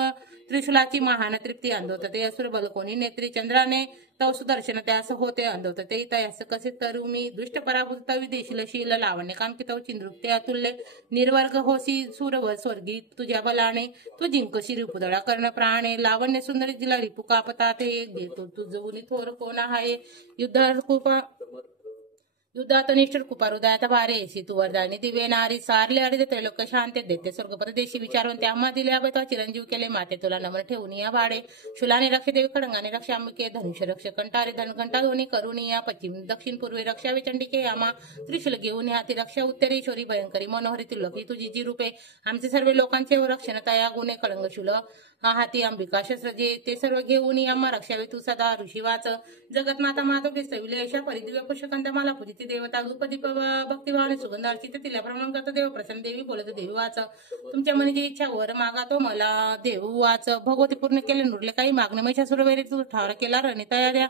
त्रिशूलाची महान तृप्ती अंधवत ते असुर बलकोनी नेत्री चंद्राने तव सुदर्शन त्यास होते अंधवत ते तयास कसे तरु मी दुष्ट पराभूत तवी देशील शील लावण्य कांकी तव चिंद्रुक्ते अतुल्य निर्वर्ग होसी सुरव स्वर्गी तुझ्या बलाने तू जिंकशी रिपुदळा कर्ण प्राणे लावण्य सुंदरी जिला रिपू कापता ते एक घेतो तुझवुनी थोर कोण आहे युद्धात निष्ठुर कुपारुदयात भारे तू वरदानी दिवे नारी सारले अडीच त्रैलोक शांत देते स्वर्गपद देशी विचारून त्यामा दिले अभय चिरंजीव केले माते तुला नमन ठेवून या भाडे शुलाने रक्ष देवी खडंगाने रक्षांबिके धनुष्य रक्ष कंटारे धनघंटा दोन्ही करून या पश्चिम दक्षिण पूर्वे रक्षा विचंडिके आमा त्रिशूल घेऊन या ती रक्षा उत्तरेश्वरी भयंकरी मनोहरी त्रिलोकी तुझी जी रूपे आमचे सर्व लोकांचे रक्षण तया गुणे खडंग शुल हा हाती अंबिका शस्त्र जे ते सर्व घेऊन आम्हा रक्षावे तू सदा ऋषी वाच जगत माता माधव सविले अशा परिदिव्य पुष्पकांत मला पूजिती देवता गुपदी भक्तिभावाने सुगंध अर्चित तिला प्रणाम करतो देव प्रसन्न देवी बोलत देवी वाच तुमच्या मनी जी इच्छा वर मागा तो मला देव वाच भगवती पूर्ण केले नुरले काही मागणे महिषासुर वैरी तू ठार केला रणिता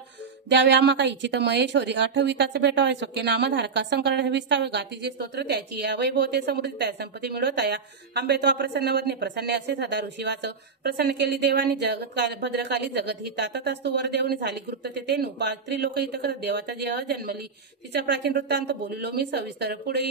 द्यावे आम्हा काही इच्छित महेश्वरी आठविताचे भेटावे सोके नामधारका संकट विस्तावे गातीचे स्तोत्र त्याची या वैभवते समृद्धी त्या संपत्ती मिळवताया आंबे तो प्रसन्न वदने प्रसन्न असे सदा ऋषी वाच प्रसन्न केली देवानी जगत भद्रकाली जगत हिता तथास्तु वर देवनी झाली गुप्तते ते नुपा त्रिलोक हित देवाचा जेव्हा जन्मली तिचा प्राचीन वृत्तांत बोलिलो मी सविस्तर पुढे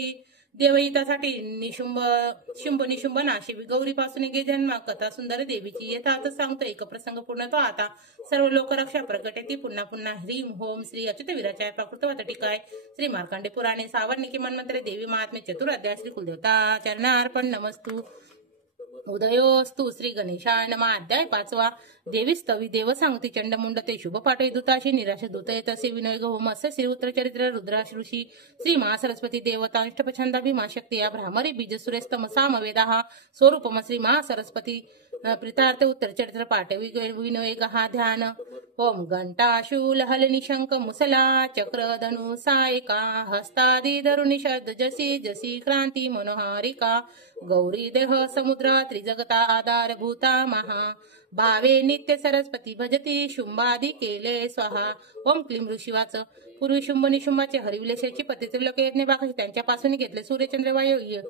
देवहितासाठी शुंभ निशुंभ नाशी गौरीपासून गे जन्मा कथा सुंदर देवीची यथार्थ सांगतो एक प्रसंग पूर्ण तो आता सर्व लोक रक्षा प्रकटे ती पुन्हा पुन्हा ह्रीम होम श्री अच्युत विराचाय प्राकृत वतटिकाय श्री मार्कांडे पुराणे सावर्णिकी मन्वंतरे देवी महात्मे चतुर अध्याय श्री कुलदेवता चरणार्पण नमस्तु उदयोस्तु श्री गणेशाय नमः अध्याय 5 देवी स्तवी देव सांगती चंडमुंड ते शुभ पाठे दूताशी निराश दूत येत असे विनय गहोम असे श्री उत्तर चरित्र रुद्राश ऋषी श्री महासरस्वती देवता अष्टपछंदा भीमा शक्ती या भ्रामरी बीज सुरेस्तम सामवेदा स्वरूपम श्री महासरस्वती प्रितार्थ उत्तर चरित्र पाठे विनय गहा ध्यान ओम घंटा शूल हलनी शंख मुसला चक्र धनु सायका हस्तादी धरुणी शब्द जसी जसी क्रांती मनोहारिका गौरी देह समुद्र त्रिजगता आधार भूता महा भावे नित्य सरस्वती भजती शुंभादी केले स्वाहा ओम क्लीम ऋषीवाच पूर्वी शुंभ निशुंभाचे हरिविलेशाची पती त्रिलोक यज्ञ बाकाशी त्यांच्यापासून घेतले सूर्यचंद्र वायू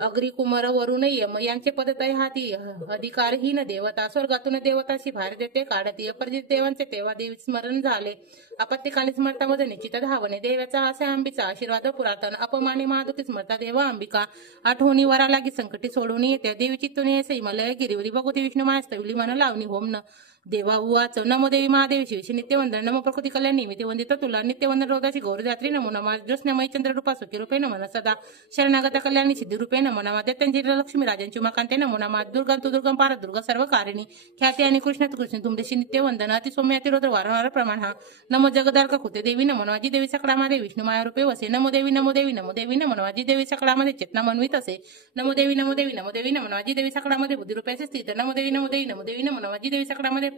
अग्री कुमार वरुण यम यांचे पद तय हाती अधिकारहीन देवता स्वर्गातून देवताशी भार देते काढती अपरिजित देवांचे तेव्हा देवी स्मरण झाले आपत्तिकाली स्मरतामध्ये निश्चित धावणे देवाचा असे अंबीचा आशीर्वाद पुरातन अपमानी महादुती स्मरता देवा अंबिका आठवणी वरा लागी संकटी सोडून येते देवी चित्तून येसे हिमालय गिरिवरी भगवती विष्णू मास्तविली मन लावणी होम न देवा उवाच नमो देवी महादेवी शिवशी नित्यवंदन नमो प्रकृती कल्याण निमित्त वंदित तुला नित्यवंदन रोदाची गौरजात्री नमो नमा ज्योत्स्नामयी चंद्र रूपा सुखी रूपे नमो सदा शरणागत कल्याणी सिद्धी रूपे नमो नमा दैत्यांची लक्ष्मी राजांची उमाकांते नमो नमा दुर्गम तु दुर्गम पार दुर्ग सर्व कारिणी ख्याती आणि कृष्ण तु कृष्ण तुमदेशी नित्यवंदन अति सौम्य अति रोद्र वारंवार प्रमाण हा नमो जगदार्क कुते देवी नमो नमाजी देवी सकळामध्ये विष्णू माया रूपे वसे नमो देवी नमो देवी नमो देवी नमो नमाजी देवी सकळामध्ये चेतना मनवित असे नमो देवी नमो देवी नमो देवी नमो नमाजी देवी सकळामध्ये बुद्धी रूपाचे स्थित नमो देवी नमो देवी नमो देवी नमो नमाजी देवी सकळामध्ये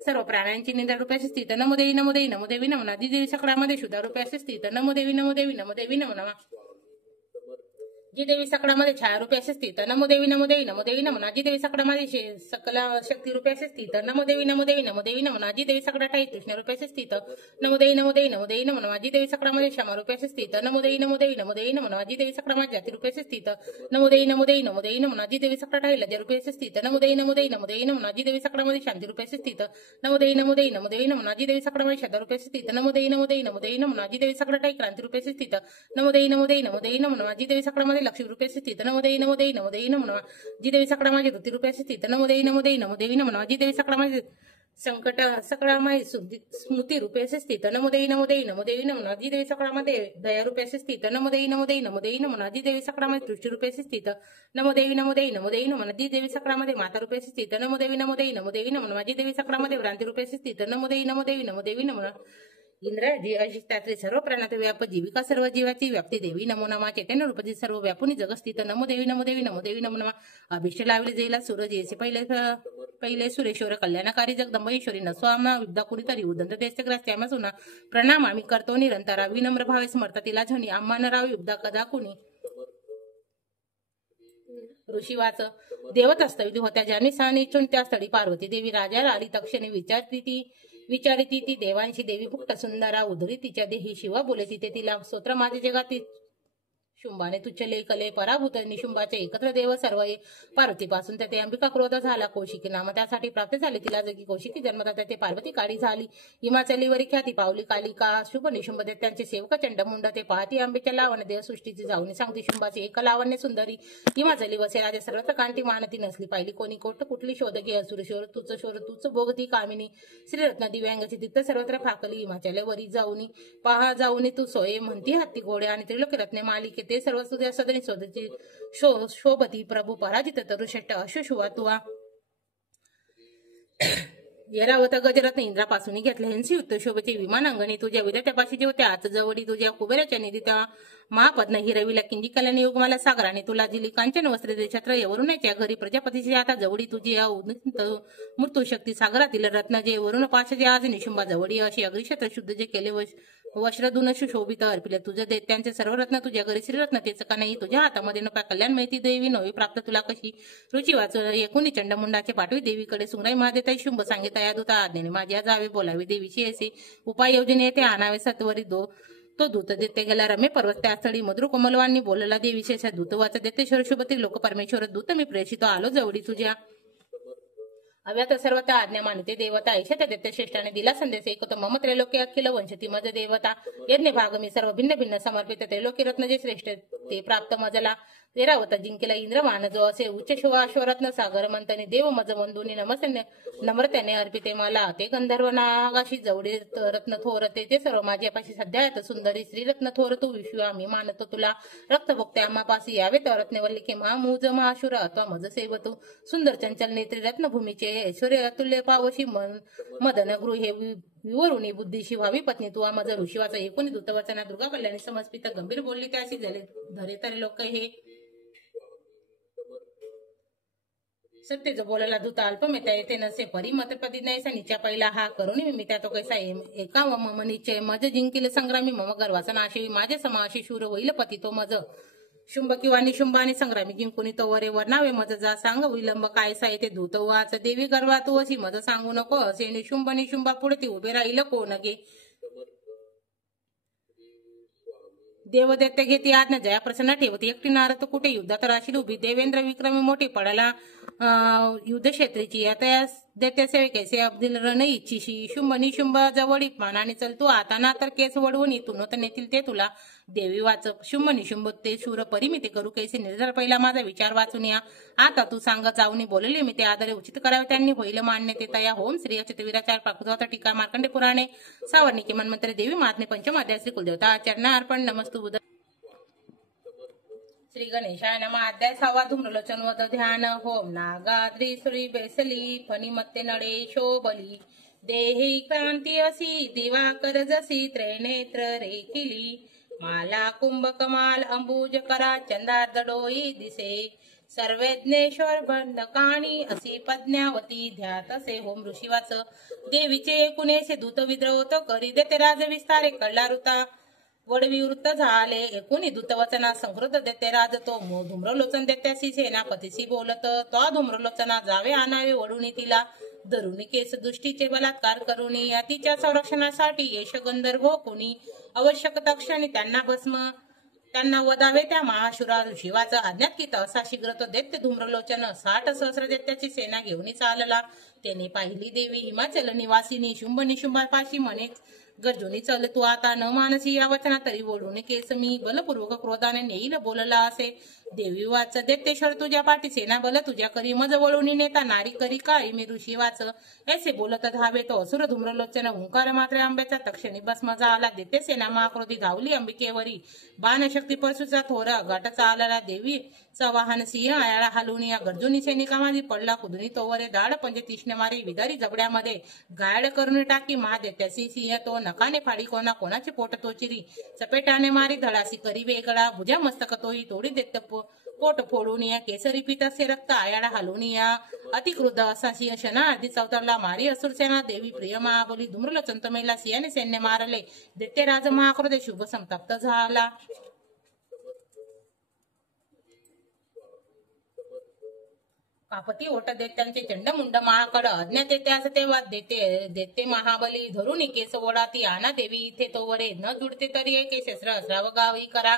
सर्व प्राण्यांची निंदा रूपाचे स्थित नमो देवी नमो देवी नमो देवी नमो नमाजी देवी सकळामध्ये शुद्ध रूपाचे स्थित नमो देवी नमो देवी नमो देवी नमो नमा जी देवी सकळामध्ये छाया रूपी असे स्थित नमो देवी नमो देवी नमो देवी नमो जी देवी सकळामध्ये सकल शक्ती रूपी असे स्थित नमो देवी नमो देवी नमो देवी नमो जी देवी सकळाठाई कृष्ण रूपी असे स्थित नमो देवी नमो देवी नमो देवी नमो जी देवी सकळामध्ये क्षमा रूपी असे स्थित नमो देवी नमो देवी नमो देवी नमो जी देवी सकळामध्ये जाती रूपी असे स्थित नमो देवी नमो देवी नमो देवी नमो जी देवी सकळाठाई लज्जा रूपी असे स्थित नमो देवी नमो देवी नमो देवी नमो जी देवी सकळामध्ये शांती रूपी असे स्थित नमो देवी नमो देवी नमो देवी नमो जी देवी सकळामध्ये श्रद्धा रूपी असे स्थित नमो देवी नमो देवी नमो देवी नमो जी देवी सकळाठाई क्रांती रूपी असे स्थित नमो देवी नमो देवी नमो देवी नमो जी देवी सकळामध्ये लक्ष्मी रूपी असे स्थित नमो देवी नमो देवी नमो देवी नमो जी देवी सकळामध्ये वृत्ती रूपी असे स्थित नमो देवी नमो देवी नमो देवी नमो जी देवी सकळामध्ये संकट सकळामध्ये स्मृती रूपे असे स्थित नमो देवी नमो देवी नमो देवी नमो जी देवी सकळामध्ये दया रूपे असे स्थित नमो देवी नमो देवी नमो देवी नमो जी देवी सकळामध्ये दृष्टी रूपे असे स्थित नमो देवी नमो देवी नमो देवी नमो जी देवी सकळामध्ये माता रूपे असे स्थित नमो देवी नमो देवी नमो देवी नमो जी देवी सकळामध्ये भ्रांती रूपे असे स्थित नमो देवी नमो देवी नमो देवी नमो इंद्राजी अशिष्टात्री सर्व प्राणात व्याप जीविका सर्व जीवाची व्याप्ती देवी नमो नमा चैतन्य रूपजी सर्व व्यापुनी जगस्थित नमो देवी नमो देवी नमो देवी नमो नमा अभिष्ट लावले जैला सूरज येसे पहिले सुरेश्वर कल्याणकारी जगदंब ईश्वरी नस्वामा विद्या कुणीतरी उदंत देशग्रस्ते आम्हा सुना प्रणाम आम्ही करतो निरंतरा विनम्र भावे समर्थ तिला झणी आम्हा नराव युद्धा कदा कुणी ऋषी वाच देवत असतविधी होत्या ज्यांनी सानी इच्छून त्या स्थळी पार्वती देवी राजा आली तक्षणी विचारिती ती देवांशी देवी भुक्त सुंदरा उधरी तिच्या देही शिवा बोले तिथे तिला स्तोत्र माझे जगाती शुंभाने तुच्छले कले पराभूत निशुंभाचे एकत्र देव सर्व पार्वतीपासून ते अंबिका क्रोध झाला कौशिकी नाम त्यासाठी प्राप्त झाले तिला जगी कौशिकी जन्मदाता ते पार्वती काळी झाली हिमाचलीवरी ख्याती पावली कालिका शुभ निशुंभ देत त्यांचे सेवक चंडमुंड ते पाहती अंबेच्या लावण देव सृष्टीची जाऊन सांगती शुंभाची एक लावण्य सुंदरी हिमाचली वसे राजे सर्वत्र कांती मानती नसली पाहिली कोणी कोट कुठली शोध घे असुर शोर तुच भोगती कामिनी श्रीरत्न दिव्यांगाची तिथं सर्वत्र फाकली हिमाचलीवरी जाऊनी पहा जाऊनी तू सोये म्हणती हत्ती घोडे आणि त्रिलोकी रत्ने मालिके ते सर्व तुझ्या सदनी शोधची शोभती प्रभू पराजित तरुषट्ट अशुशुवा तुवा येरावत गजरत्न इंद्रापासून घेतले हिंसी युक्त शोभेचे विमान अंगणी तुझ्या विद्यापाशी जे होते आत जवळी तुझ्या कुबेराच्या निधी त्या महापद्न हिरविला किंजी कल्याण योग मला सागराने तुला दिली कांचन वस्त्र छत्र वरुणाच्या घरी प्रजापतीची आता जवळी तुझी मृत्यू शक्ती सागरातील रत्न जे वरुण पाश जे आज निशुंबा जवळी अशी अग्निक्षत्र शुद्ध जे केले वस्त्रधून सुशोभित अर्पिले तुझं देत त्यांचे सर्व रत्न तुझ्या घरी श्रीरत्न तेच का नाही तुझ्या हातामध्ये नका कल्याण माहिती देवी नवी प्राप्त तुला कशी रुची वाच एकूणी चंडमुंडाचे पाठवी देवीकडे सुंगराई महादेता शुंभ सांगित या दूता आज्ञेने माझ्या जावे बोलावे देवीची असे उपाय योजने येते आणावे सत्वरी तो दूत देते गेला रमे पर्वत त्या स्थळी मधुर कोमलवांनी बोलला देवीचे दूत वाच देते शरशुभती लोक परमेश्वर दूत मी प्रेषितो आलो जवळी तुझ्या अव्यात सर्व त्या आज्ञा मानिते देवता ऐशत देते श्रेष्ठाने दिला संदेश एक तो मम त्रैलोक्य अखिल वंशती मज देवता यज्ञ भाग मी सर्व भिन्न भिन्न समर्पित त्रैलोकी रत्न जे श्रेष्ठ ते प्राप्त मजला तेरावत जिंकेला इंद्रमान जो असे उच्च शिवाश्वरत्न सागर मंतने देव मज वंदुनी नम्रतेने अर्पिते मला ते गंधर्व नागाशी जवळे रत्न थोरते ते सर्व माझ्यापाशी सध्या आहेत सुंदरी श्रीरत्न थोर तू विश्व आम्ही मानतो तुला रक्तभोक्ते आम्हापाशी यावे तर रत्नवल्लिके महामूज महाशुर अथवा मज सेवतू सुंदर चंचल नेत्री रत्नभूमीचे ऐश्वर्य अतुल्य पावशी मदन गृहे विवरुणी बुद्धीशी व्हावी पत्नी तू माझा ऋषीवाचा एकूण दूतवचना दुर्गा कल्याणी समर्पित गंभीर बोलली त्याशी झाले धरे तरे लोक हे सत्य जो बोलायला दूत अल्पमेता येते नसे परी मतपदी नैसा निच्या पहिला हा करुणी मी त्या तो कैसा एका मम निश्चय मज जिंकिले संग्रामी मम गर्वाचा नाशवी माझे समाशी शूर होईल पती तो मज शुंभ किंवा निशुंभ आणि संग्रामी जिंकुनी तो वरे वर्णावे मज जा सांग विलंब कायसा येते दूत वाच देवी गर्वा तू अशी मज सांगू नको असे निशुंभा पुढे ती उभे राहिलं कोण गे देवदत्त घेती आज्ञा जया प्रसन्न ठेवती एकटी नारद कुठे युद्धात राशील उभी देवेंद्र विक्रमी मोठी पडाला युद्ध क्षेत्रीची आता दैत्य सेवकेसे अब्दुल रण इच्छिशी शुंभ निशुंभ जवळी मानाने चलतो आता ना तर केस वडवून इथून तर नेतील ते तुला देवी वाच शुंभ निशुंभ ते शूर परिमिती करू कैसे निर्धार पहिला माझा विचार वाचून या आता तू सांग जाऊन बोलले मी ते आदरे उचित करावे त्यांनी होईल मान्य ते तया होम श्री चितवीराचार प्राकृतवाचा टीका मार्कंडे पुराणे सावर्णिके मन्वंतरे देवी महात्मे पंचमाध्याय श्री कुलदेवता आचरणा अर्पण नमस्तु बुध श्री गणेशाय नमः अध्याय 6 धूम्रलोचन वद ध्यान होम नागाद्री श्री बेसली फणिमत्ते नडे शोभली देही क्रांती असी दिवाकर जसी त्रिनेत्र रेखिली माला कुंभ कमाल अंबुज करा चंदार डोई दिसे सर्वज्ञेश्वर बंधकाणी असी पज्ञावती ध्यात असे होम ऋषीवाच देवीचे कुणेसे दूत विद्रवत करी देते राज विस्तारे कळला ऋता वडविवृत्त झाले एकूणी दूतवचना संकृत देते राज तो धूम्रलोचन देत्यासी सेनापतीशी बोलत तो धूम्रलोचना जावे आणावे वडुनी तिला धरुणी केस दृष्टीचे बलात्कार करुनी तिच्या संरक्षणासाठी यश गंधर्व कोणी आवश्यक तक्षणी त्यांना वदावे त्या महाशुरा शिवाचा आज्ञात्कित असा शीघ्र तो दैत्य धूम्रलोचन 60 सहस्र दैत्याची सेना घेऊन चालला. त्याने पाहिली देवी हिमाचल निवासिनी शुंभ निशुंभापाशी म्हणे गर्जुनी चल तू आता न मानसी या वचना तरी बोलून केस मी बलपूर्वक क्रोधाने नेईल बोलला असे. देवी वाच दैत्येश्वर तुझ्या पाठी सेना बल तुझ्या करी मज वळून नेता नारी करी काळी मी ऋषी वाच ऐसे बोलत धावे तो असुर धूम्रलोचन हुंकार मात्र आंब्याचा तक्षणी भस्म झाला. दैत्य सेना महाक्रोधी धावली अंबिकेवरी बाणशक्ती परशुचा थोर घाट चालला. देवी वाहन सिंह आयाळा हालून या गर्जुनी सैनिकामध्ये पडला कुदुनी तोवरे दाड पंजे तीक्ष्ण मारी विदारी जबड्यामध्ये गायड करून टाकी महादैत्यासी सिंह तो नकाने फाडी कोणाचे पोट तो चिरी चपेटाने मारी धडासी करी वेगळा भुजा मस्तक तोही तोडी दैत्य पोट फोडून या केसरी पिताचे रक्त आयाळा हालून या अतिक्रुद्ध असा सिंह शनार्धी चौतरला मारी असुरसेना. देवी प्रिय महाबली धूम्रलोचन तमेला सिंहाने सैन्य मारले. दैत्यराज महाक्रोधे शुभ संतप्त झाला. कापती ओट दैत्यांचे चंडमुंड महाकड अज्ञात त्यास तेव्हा देते महाबली धरून केस ओढाती आणा देवी इथे तोवरे न जुडते तरी एक शस्त्र असराव गावी करा.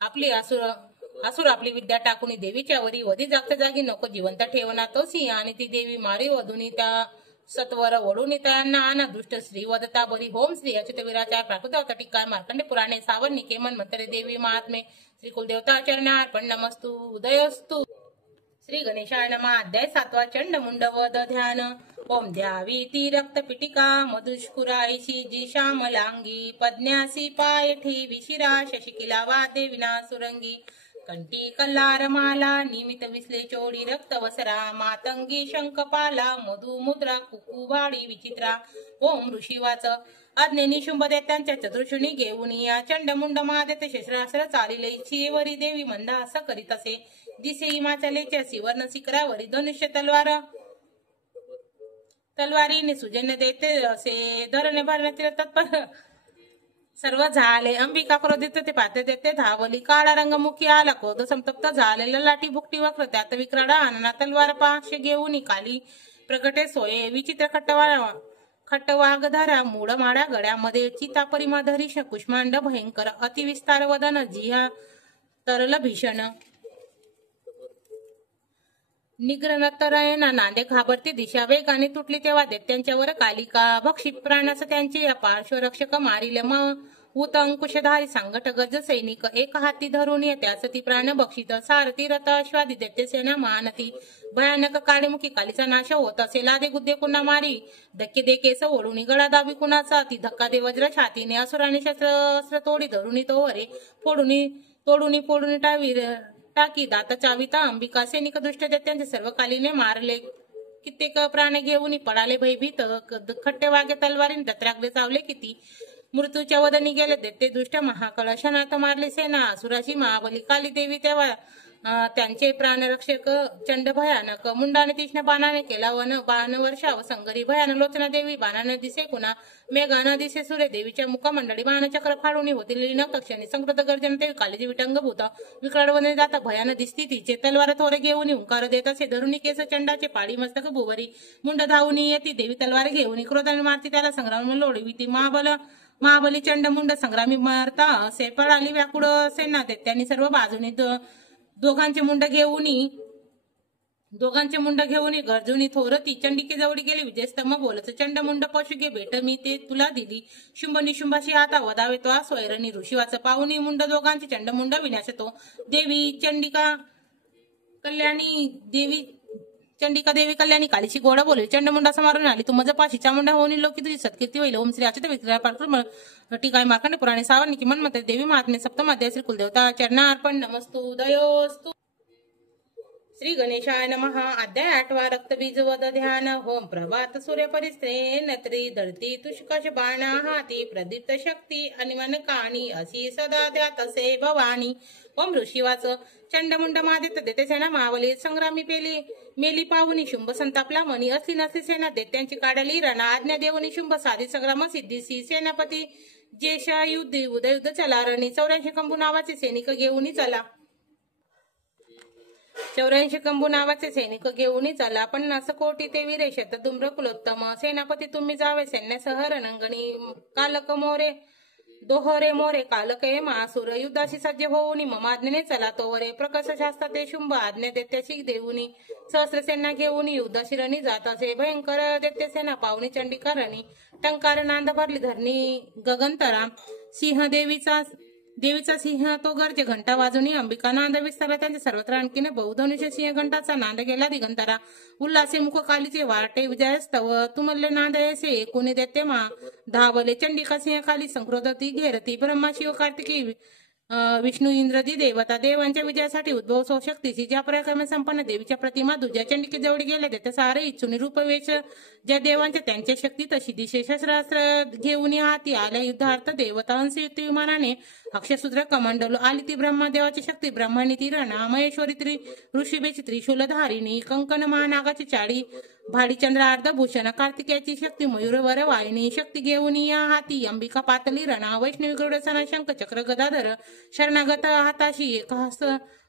आपली असुर आपली विद्या टाकून देवीच्या वरी वधी जागत जागी नको जिवंत ठेवना तो सिंह आणि ती देवी मारी वधुनी त्या सत्वर ओढून त्यांना आणा दुष्ट श्री वदता बरी होम श्री अच्युत वीराच्या प्राकृत टीका मार्कंडे पुराणे सावरणी केमन मंत्रे देवी महात्मे श्री कुलदेवता चरणार्पण नमस्तु उदयस्तु. श्री गणेशाय नमः. अध्याय 7 चंडमुंड वध ध्यान. ओम द्यावी ती रक्त पिटिका मधुष्कुराईशी जी श्यामलांगी पद्न्यासी पायठी विशिरा शशिकिला वादे विनासुरंगी कंठी कल्लार माला निमित विसले चोडी रक्त वसरा मातंगी शंखपाला मधु मुद्रा कुकुवाडी विचित्रा. ओम ऋषी वाच अज्ञानी शुंभ दैत्यांच्या चतुर्षुणी घेऊन या चंडमुंड महादेते शस्त्रास्त्र चालिले शिवरी देवी मंदा असं करीत असे दिसे हिमाचलेच्या सिवर्ण शिखरावरी धनुष्य तलवारीने सुजन्य देते असे धरणे भरण्याचे तत्पर सर्व झाले. अंबिका क्रोधित ते पाते देते धावली काळा रंगमुखी आला क्रोध संतप्त झालेला लाठी बुकटी वक्र त्यात विक्राडा आणना तलवार पाश घेऊन काली प्रगटे सोये विचित्र खट्टवागधारा मूळ माड्या गड्यामध्ये चिता परिमाधरीश कुष्मांड भयंकर अतिविस्तार वदन जिहा तरल भीषण निग्रहतरायना नांदे घाबरती दिशा वेगाने तुटली तेव्हा दैत्यांच्यावर कालिका भक्षी प्राणास त्यांचे पार्श्वरक्षक मारिले उत अंकुशधारी सांगट गज सैनिक एक हाती धरून त्यास ती प्राण बक्षित सारथी रथ अश्वादी दैत्यसेना महानती भयानक काळीमुखी कालीचा नाश होत असे. लादे गुद्दे कुणा मारी धक्के दे केस ओढून गळा दाबी कुणाचा ती धक्का दे वज्र छातीने असुराने शस्त्र तोडी धरून तो वरे फोडून टाकी दात चाविता अंबिका सैनिक दुष्ट दैत्यांचे सर्व कालीने मारले. कित्येक प्राणे घेऊन पडाले भयभीत खट्टे वागे तलवारीने दत्राग्रे चावले किती मृत्यूच्या वदनी गेले दैत्य दुष्ट महाकळशनात मारले सेना असुराची महाबली काली देवी तेव्हा त्यांचे प्राणरक्षक चंड भयानक मुंडाने तीक्ष्ण बाणाने केला वन बाण वर्षाव संगरी भयान लोचना देवी बाणाने दिसे कुणा मेघाना दिसे सूर्य देवीच्या मुखमंडळी बाणचक्र फाडून होती लीन कक्षणी संकृत गर्जन देवी कालीजी विटंग भूत विकराड वने जाता भयान दिसती तिचे तलवार थोरे घेऊन हुंकार देत असे धरुणी केस चंडाचे पाडी मस्तक भुवरी मुंड धावून येती देवी तलवार घेऊन क्रोधाने मारती त्याला संग्राम लोढवी ती महाबली चंडमुंड संग्रामी मारता असे पळाली व्याकुळ सेना त्यांनी सर्व बाजूनी दोघांचे मुंड घेऊन गर्जुनी थोरती चंडिके जवळ गेली विजयस्तंभ बोलत चंडमुंड पशुगे भेट मी ते तुला दिली शुंभ निशुंभाशी आता वदावे तो स्वैरणी ऋषीवाच पाहुनी मुंड दोघांचे चंडमुंड विनाश तो चंडिका देवी कल्याणी कालीची गोडा बोले चंडमुंडा समारून आली तू मज पाशी चामुंडा होऊन लोकी तुझी सत्कीर्ती होईल. ओम श्री अच्युत विक्रा टीकाय मार्कंडे पुराणे सावरणी किमन मते देवी महात्मे सप्तम अध्याय श्री कुलदेवता चरणार्पण नमस्तु उदयोस्तु. श्री गणेशाय नमः. अध्याय 8 रक्तबीज वद ध्यान. होम प्रभात सूर्य परिस्त्रे नत्री धरती तुष्कश बाणा हाती प्रदीप्त शक्ती अनिमन काणी अशी सदा द्या तसे भवानी. ओम ऋषीवाच चंडमुंड मादित देते सेना महाबली संग्रामी मेली पाहुनी शुंभ संतापला मनी असली नसली सेना दैत्यांची काढली रणा आज्ञा देवनी शुंभ साधी संग्राम सिद्धीसी सेनापती जेशा युद्ध उदय चला रणी 84 कंबू नावाचे सैनिक घेऊन चला. 84 कंबू नावाचे सैनिक घेऊन चला. 50 कोटी ते वीरे शतधुम्र कुलोत्तम सेनापती तुम्ही जावे सैन्यासह रणंगणी. कालक मोरे दोहरे मोरे कालक हे महासुर युद्धाशी सज्ज होऊनी मम आज्ञेने चला तोवरे. प्रकर्ष शास्त्र ते शुंभ आज्ञा देत्याशी देऊनी सहस्र सेना घेऊन युद्धाशी रणी जात असे. भयंकर दैत्य सेना पावनी चंडिका रणी. टंकार नांद भरली धरणी गगनतरा. सिंह देवीचा सिंह तो गर्ज घंटा वाजवणी अंबिका नांद विस्तारला त्यांच्या सर्वत्र. आणखीन बहुधनुष्य सिंह घंटाचा नांद गेला दिगंतरा. उल्हासे मुख कालीचे वाटे विजयस्तव तुमल्ले नांद ऐसे कोणी देते मा. धावले चंडिका सिंह काली संक्रोधती घेरती. ब्रह्मा शिव कार्तिकी विष्णू इंद्रदी देवता देवांच्या विजयासाठी उद्भव सो शक्तीची. ज्या पराक्रमे संपन्न देवीच्या प्रतिमा दुजा चंडिके जवळ गेल्या देते सारे इच्छुनी रूपवेश ज्या देवांच्या त्यांच्या शक्ती तशी दिशे. शस्त्रास्त्र घेऊन हाती आल्या युद्धार्थ देवता अंशयुक्त विमानाने अक्षसूत्र कमंडलो आली ती ब्रह्मदेवाची शक्ती. ब्रह्मानी ती रणा महेश्वरी ऋषीबेची त्रिशूल धारिणी. कंकण महानागाची चाळी भाडीचंद्र अर्धभूषण. कार्तिकेयाची शक्ती मयूरवर वाहिनी. शक्ती घेऊन या हाती अंबिका पातली रणा. वैष्णवी गरुडसना शंख चक्र गदाधर शरणागत हाताशी एक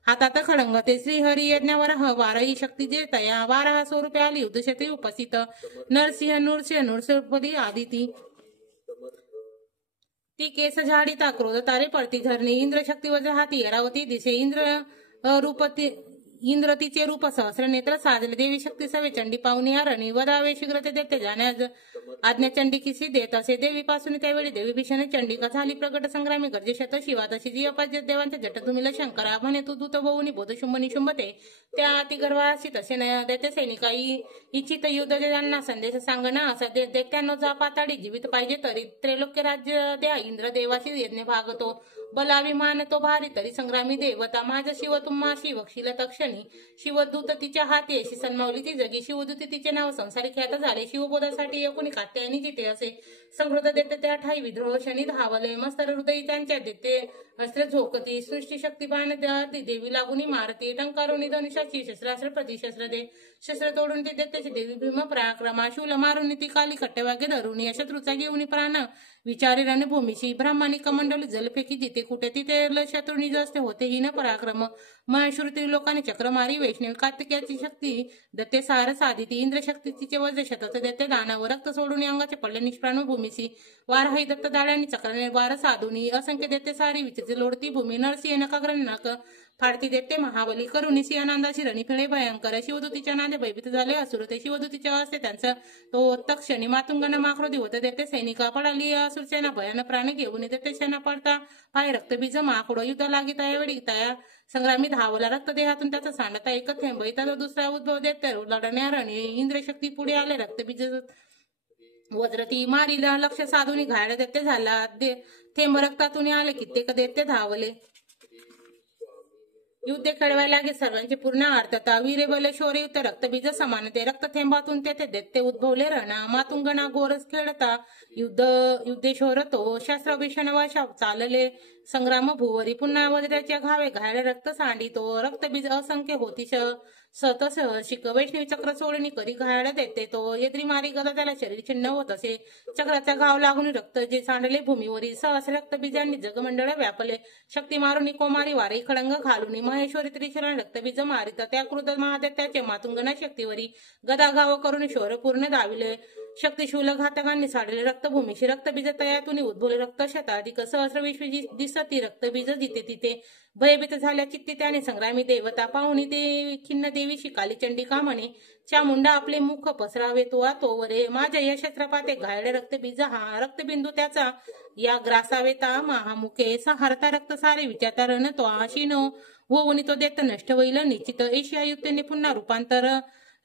हातात खडंग ते. श्रीहरी यज्ञावर वारही शक्ती जे तया. 12 स्वरूपे आली युद्धक्षेत्री उपस्थित. नरसिंह नृसिंहपदी आदिती ती केस झाडिता क्रोध तारे पडती धरणी. इंद्र शक्ती वज्र हाती ऐरावती दिसे. इंद्रतीचे रूप सहस्र नेत्र साजले. देवी शक्ती सवे चंडी पाहुणी हरणी. वदावे शीघ्रते देते जाण्यास आज्ञा चंडिकीसी देत असे. देवीपासून त्यावेळी देवी भीषण चंडिका झाली प्रगट संग्रामी गर्जे शत शिवा तशी. जी अपाज्य देवांच्या जटतुमीला शंकरा म्हणे तू दूत बहुनी बोध शुंभ निशुंभते. त्या अति गर्भासी तसे न देते सैनिका इच्छित युद्ध त्यांना संदेश सांगणं असा देत्यांनो जा पाताडी. जीवित पाहिजे तरी त्रैलोक्य राज्य द्या. इंद्र देवाशी यज्ञ भागतो बलाभिमान तो भारी तरी संग्रामी देवता. माझा शिव तुम्हाशी वक्षील तक्षणी. शिवदूत तिच्या हाती अशी सन्मावली ती जगी. शिवदूती तिचे नाव संसारी ख्यात झाले. शिवबोधासाठी एकोणी कात्यायनी जिते असे. संहृद देते त्या ठाई विद्रोह शनी धावले. मस्तर हृदयी त्यांच्या देते अस्त्र झोकती. सृष्टी शक्ती बाण देवी लागुनी मारती. टंकारोनी धनुष्याची शस्त्रास्त्र प्रतिशस्त्र दे. शस्त्र तोडून ती देते देवी भीम पराक्रमा. शूल मारून ती काली खट्टवागे धरुणी. शत्रूचा घेऊन प्राण विचारी रणभूमीशी. ब्रह्मानी कमंडल जलफेकी जिथे कुठे तिथे शत्रुनी जस्ते होते हीन पराक्रम. महेश्वरी लोकांनी चक्रमारी वैष्णवी. कार्तिकेयाची शक्ती दत्ते सार साधिती. इंद्र शक्ती तिचे वज्र शतच देते दानव. रक्त सोडून अंगाचे पडले निष्प्राण भूमीशी. वारहाई दत्त दाड्यांनी चक्राने वार साधुनी. असंख्य देते सारी विचित्र लोडती भूमी. नरसिंह नकाग्र नक फाडती देते महाबली. करुणी सिंहानंदाची रणी फिळे भयंकर. शिवदूतीच्या नांदे भयभीत झाले असुर ते. शिवदूतीच्या असते त्यांचा तो तक्षणी. मातुंगन माक्रोधी होत देते सैनिका. पडाली असुर सेना भयान प्राण घेऊन देते सेना पडता पाय रक्तबीज माकडो. युद्ध लागिता यावेळी तया संग्रामी धावला. रक्त देहातून त्याचा सांडता एक थेंब. इतर दुसरा उद्भव देते लढण्या रणी. इंद्रशक्ती पुढे आले रक्तबीज वज्रती मारीला. लक्ष साधून घायल देते झाला. थेंब रक्तातून आले कित्येक देते धावले. युद्ध खेळवायला लागे सर्वांची पूर्ण अर्थता. वीरे बल शौर्ययुक्त रक्तबीज समानते. रक्त थेंबातून तेथे देते उद्भवले रणा. मातुंगणा गोरस खेळता युद्धेश्वर तो. शस्त्राभिषण वशा चालले संग्राम भुवरी. पुन्हा वज्राच्या घावे घायल रक्त सांडितो. रक्तबीज असंख्य होती सतस शिक. वैष्णवी चक्र सोडणी करी घायल देते तो. यद्री मारी गदा त्याला शरीर छिन्न होत असे. चक्राचा घाव लागून रक्त जे सांडले भूमीवरी. सहस्र रक्तबीजांनी जगमंडळ व्यापले. शक्ती मारुनी कोमारी वारी खडंग घालुनी. महेश्वरी त्रिशरण रक्तबीज मारित. त्या क्रुद्ध महादेत्याचे मातुंगना शक्तीवरी. गदा घाव करून शौर्य पूर्ण दाविले. शक्तिशूल घातकांनी साडले रक्तभूमीशी. रक्तबीज तयातून उद्भवले रक्त शताधिक. सहस्र विश्वी दिसती रक्तबीज जिथे तिथे. भयभीत झाल्या चित्ती त्याने संग्रामी देवता. पाहुणी ते खिन्न देवी शिकाली चंडिका म्हणे. चामुंडा आपले मुख पसरावे तोवरे. माझ्या या शस्त्रपाते घायले रक्तबीज हा. रक्तबिंदू त्याचा या ग्रासावे ता महामुखे. सहारता रक्त सारे विचारता रण तो आशीनो. होऊन तो देत नष्ट होईल निश्चित. एशिया युक्तेने पुन्हा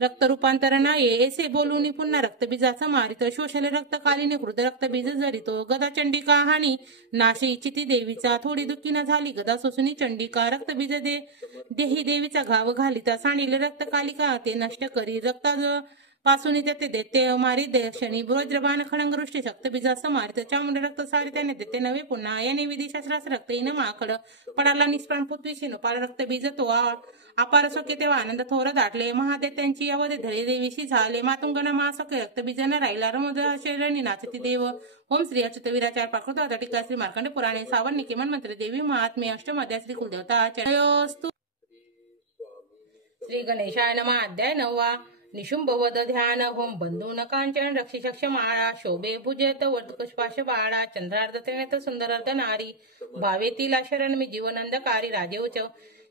रक्त रूपांतर नाही ऐसे बोलून पुन्हा रक्तबीजाचा मारित. शोषले रक्त कालीने हृद रक्तबीज जरितो. गदा चंडिका हानी नाशी इच्छिती देवीचा. थोडी दुःखी न झाली गदा सोसुनी चंडिका. रक्तबीज देही देवीचा घाव घालिता. सांडिले रक्त कालिका ते नष्ट करी. रक्ता पासून देते देते मारी शनी वज्रबाण खडंगृष्टी शक्तबीजा समारित चामुंड रक्त सारी त्याने देते नवे पुन्हा याने विधिशास्त्रास रक्त इन माकड पडाला निष्प्राण पृथ्वी शिनो पार रक्त बीज तो अपार सोके तेव्हा आनंद थोर दाटले महादेव त्यांची अवधी धरे देवीशी झाले मातुंगण महासोके रक्त बीजन राहिला रमोद शैरणी नाचती देव ओम श्री अच्युत वीराचार प्राकृत टीका श्री मार्कंड पुराणे सावर्णिके मनमंत्र देवी महात्मे अष्टमध्याय श्री कुलदेवता आचार्योस्तु श्री गणेशाय नमः अध्याय 9 निशुंभ वद ध्यान होम बंधू न कांचन रक्षिशक्ष माळा शोभे भुजत वर्तकुष्पाश बाळा चंद्रार्ध त्रिनेत्र सुंदरार्ध नारी भावेतील शरण मी जीवनंदकारी राजेवच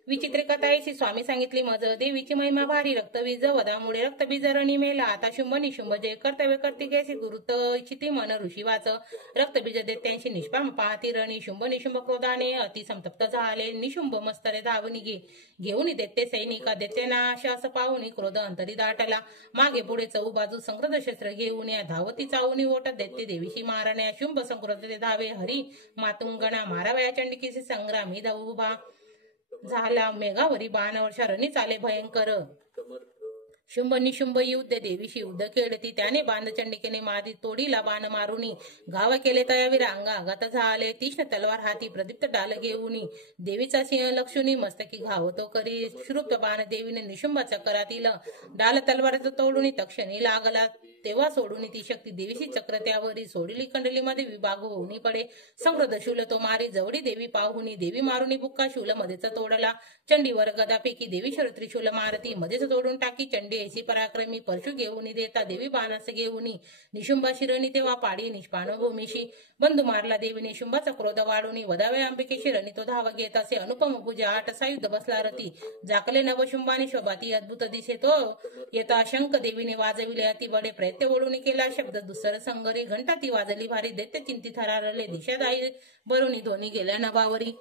विचित्र कथाईची स्वामी सांगितली मज देवीची महिमा भारी रक्तबीज वदामुळे रक्तबीज रणी मेला आता शुंभ निशुंभ जय कर्तव्य कर्तिकेशी गुरुत इच्छिती मन ऋषी वाच रक्तबीज देत्यांशी निष्पाम पाहती रणी शुंभ निशुंभ क्रोधाने अति संतप्त झाले निशुंभ मस्तरे धावून घेऊन देते सैनिका देते नाश असं पाहून क्रोध अंतरी दाटला मागे पुढे चौ बाजू संक्रद शस्त्र घेऊन या धावती चावून ओटत देते देवीशी मारण्या शुंभ संक्रद धावे हरी मातुंगणा मारावया चंडिकेशी संग्रामी उभा झाला मेघावरी बाणावर्षा रणी चाले भयंकर शुंभ निशुंभ युद्ध देवीशी युद्ध खेळती त्याने बाण चंडिकेने मारी तोडीला बाण मारुनी घाव केले तयावीर अंगा आघात झाले तीक्ष्ण तलवार हाती प्रदीप्त डाल घेऊनी देवीचा सिंह लक्षुनी मस्तकी घावतो करी श्रुप्त बाण देवीने निशुंभाच्या करातील डाल तलवाराचा तोडून तक्षणी लागला तेव्हा सोडून ती शक्ती देवीशी चक्र त्यावरी सोडली कंडलीमध्ये विभाग होऊनी पडे संक्रद शूल तो मारी जवळी देवी पाहुनी देवी मारुनी बुक्का शूल मध्येच तोडला चंडीवर गदापैकी देवी त्रिशूल मारती मध्येच तोडून टाकी चंडी ऐसी पराक्रमी परशु घेऊन देता देवी बाणास घेऊनी निशुंभा शिरणी तेव्हा पाडी निष्पाण भूमीशी बंधू मारला देवीने शुंभाचा क्रोध वाढून वदावे अंबिकेशी रणी तो धाव घेत असे अनुपम भुजा 8 सायुध बसला रती जाकले नवशुंभाने शोभाती अद्भुत दिसे तो येता शंख देवीने वाजविले अति बडे प्रयत्न ओढून केला शब्द दुसर संगरी घंटा ती वाजली भारी दैत्य चिंती थरारले दिशादाई बरुणी धोनी गेल्या नभावरी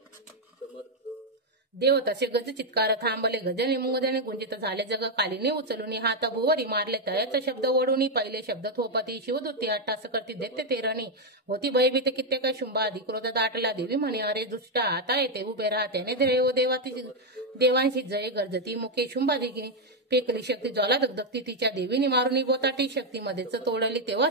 देव तसे गज चित्कार थांबले गजने मुंगदने गुंजित झाले जग कालीने उचलून हात भुवरी मारले तयाचा शब्द ओढून पहिले शब्द थोपती शिवदूती अट्टास करती दैत्य तेरणी होती भयभीत कित्येक शुंभा क्रोध दाटला देवी म्हणे अरे दुष्टा आता येते उभे राहा त्याने देवांशी जय गर्जती मुखे शुंभादी पेकली शक्ती ज्वाला दगदगती तिच्या देवीने मारुनी बोताटी शक्ती मध्येच तोडली तेव्हा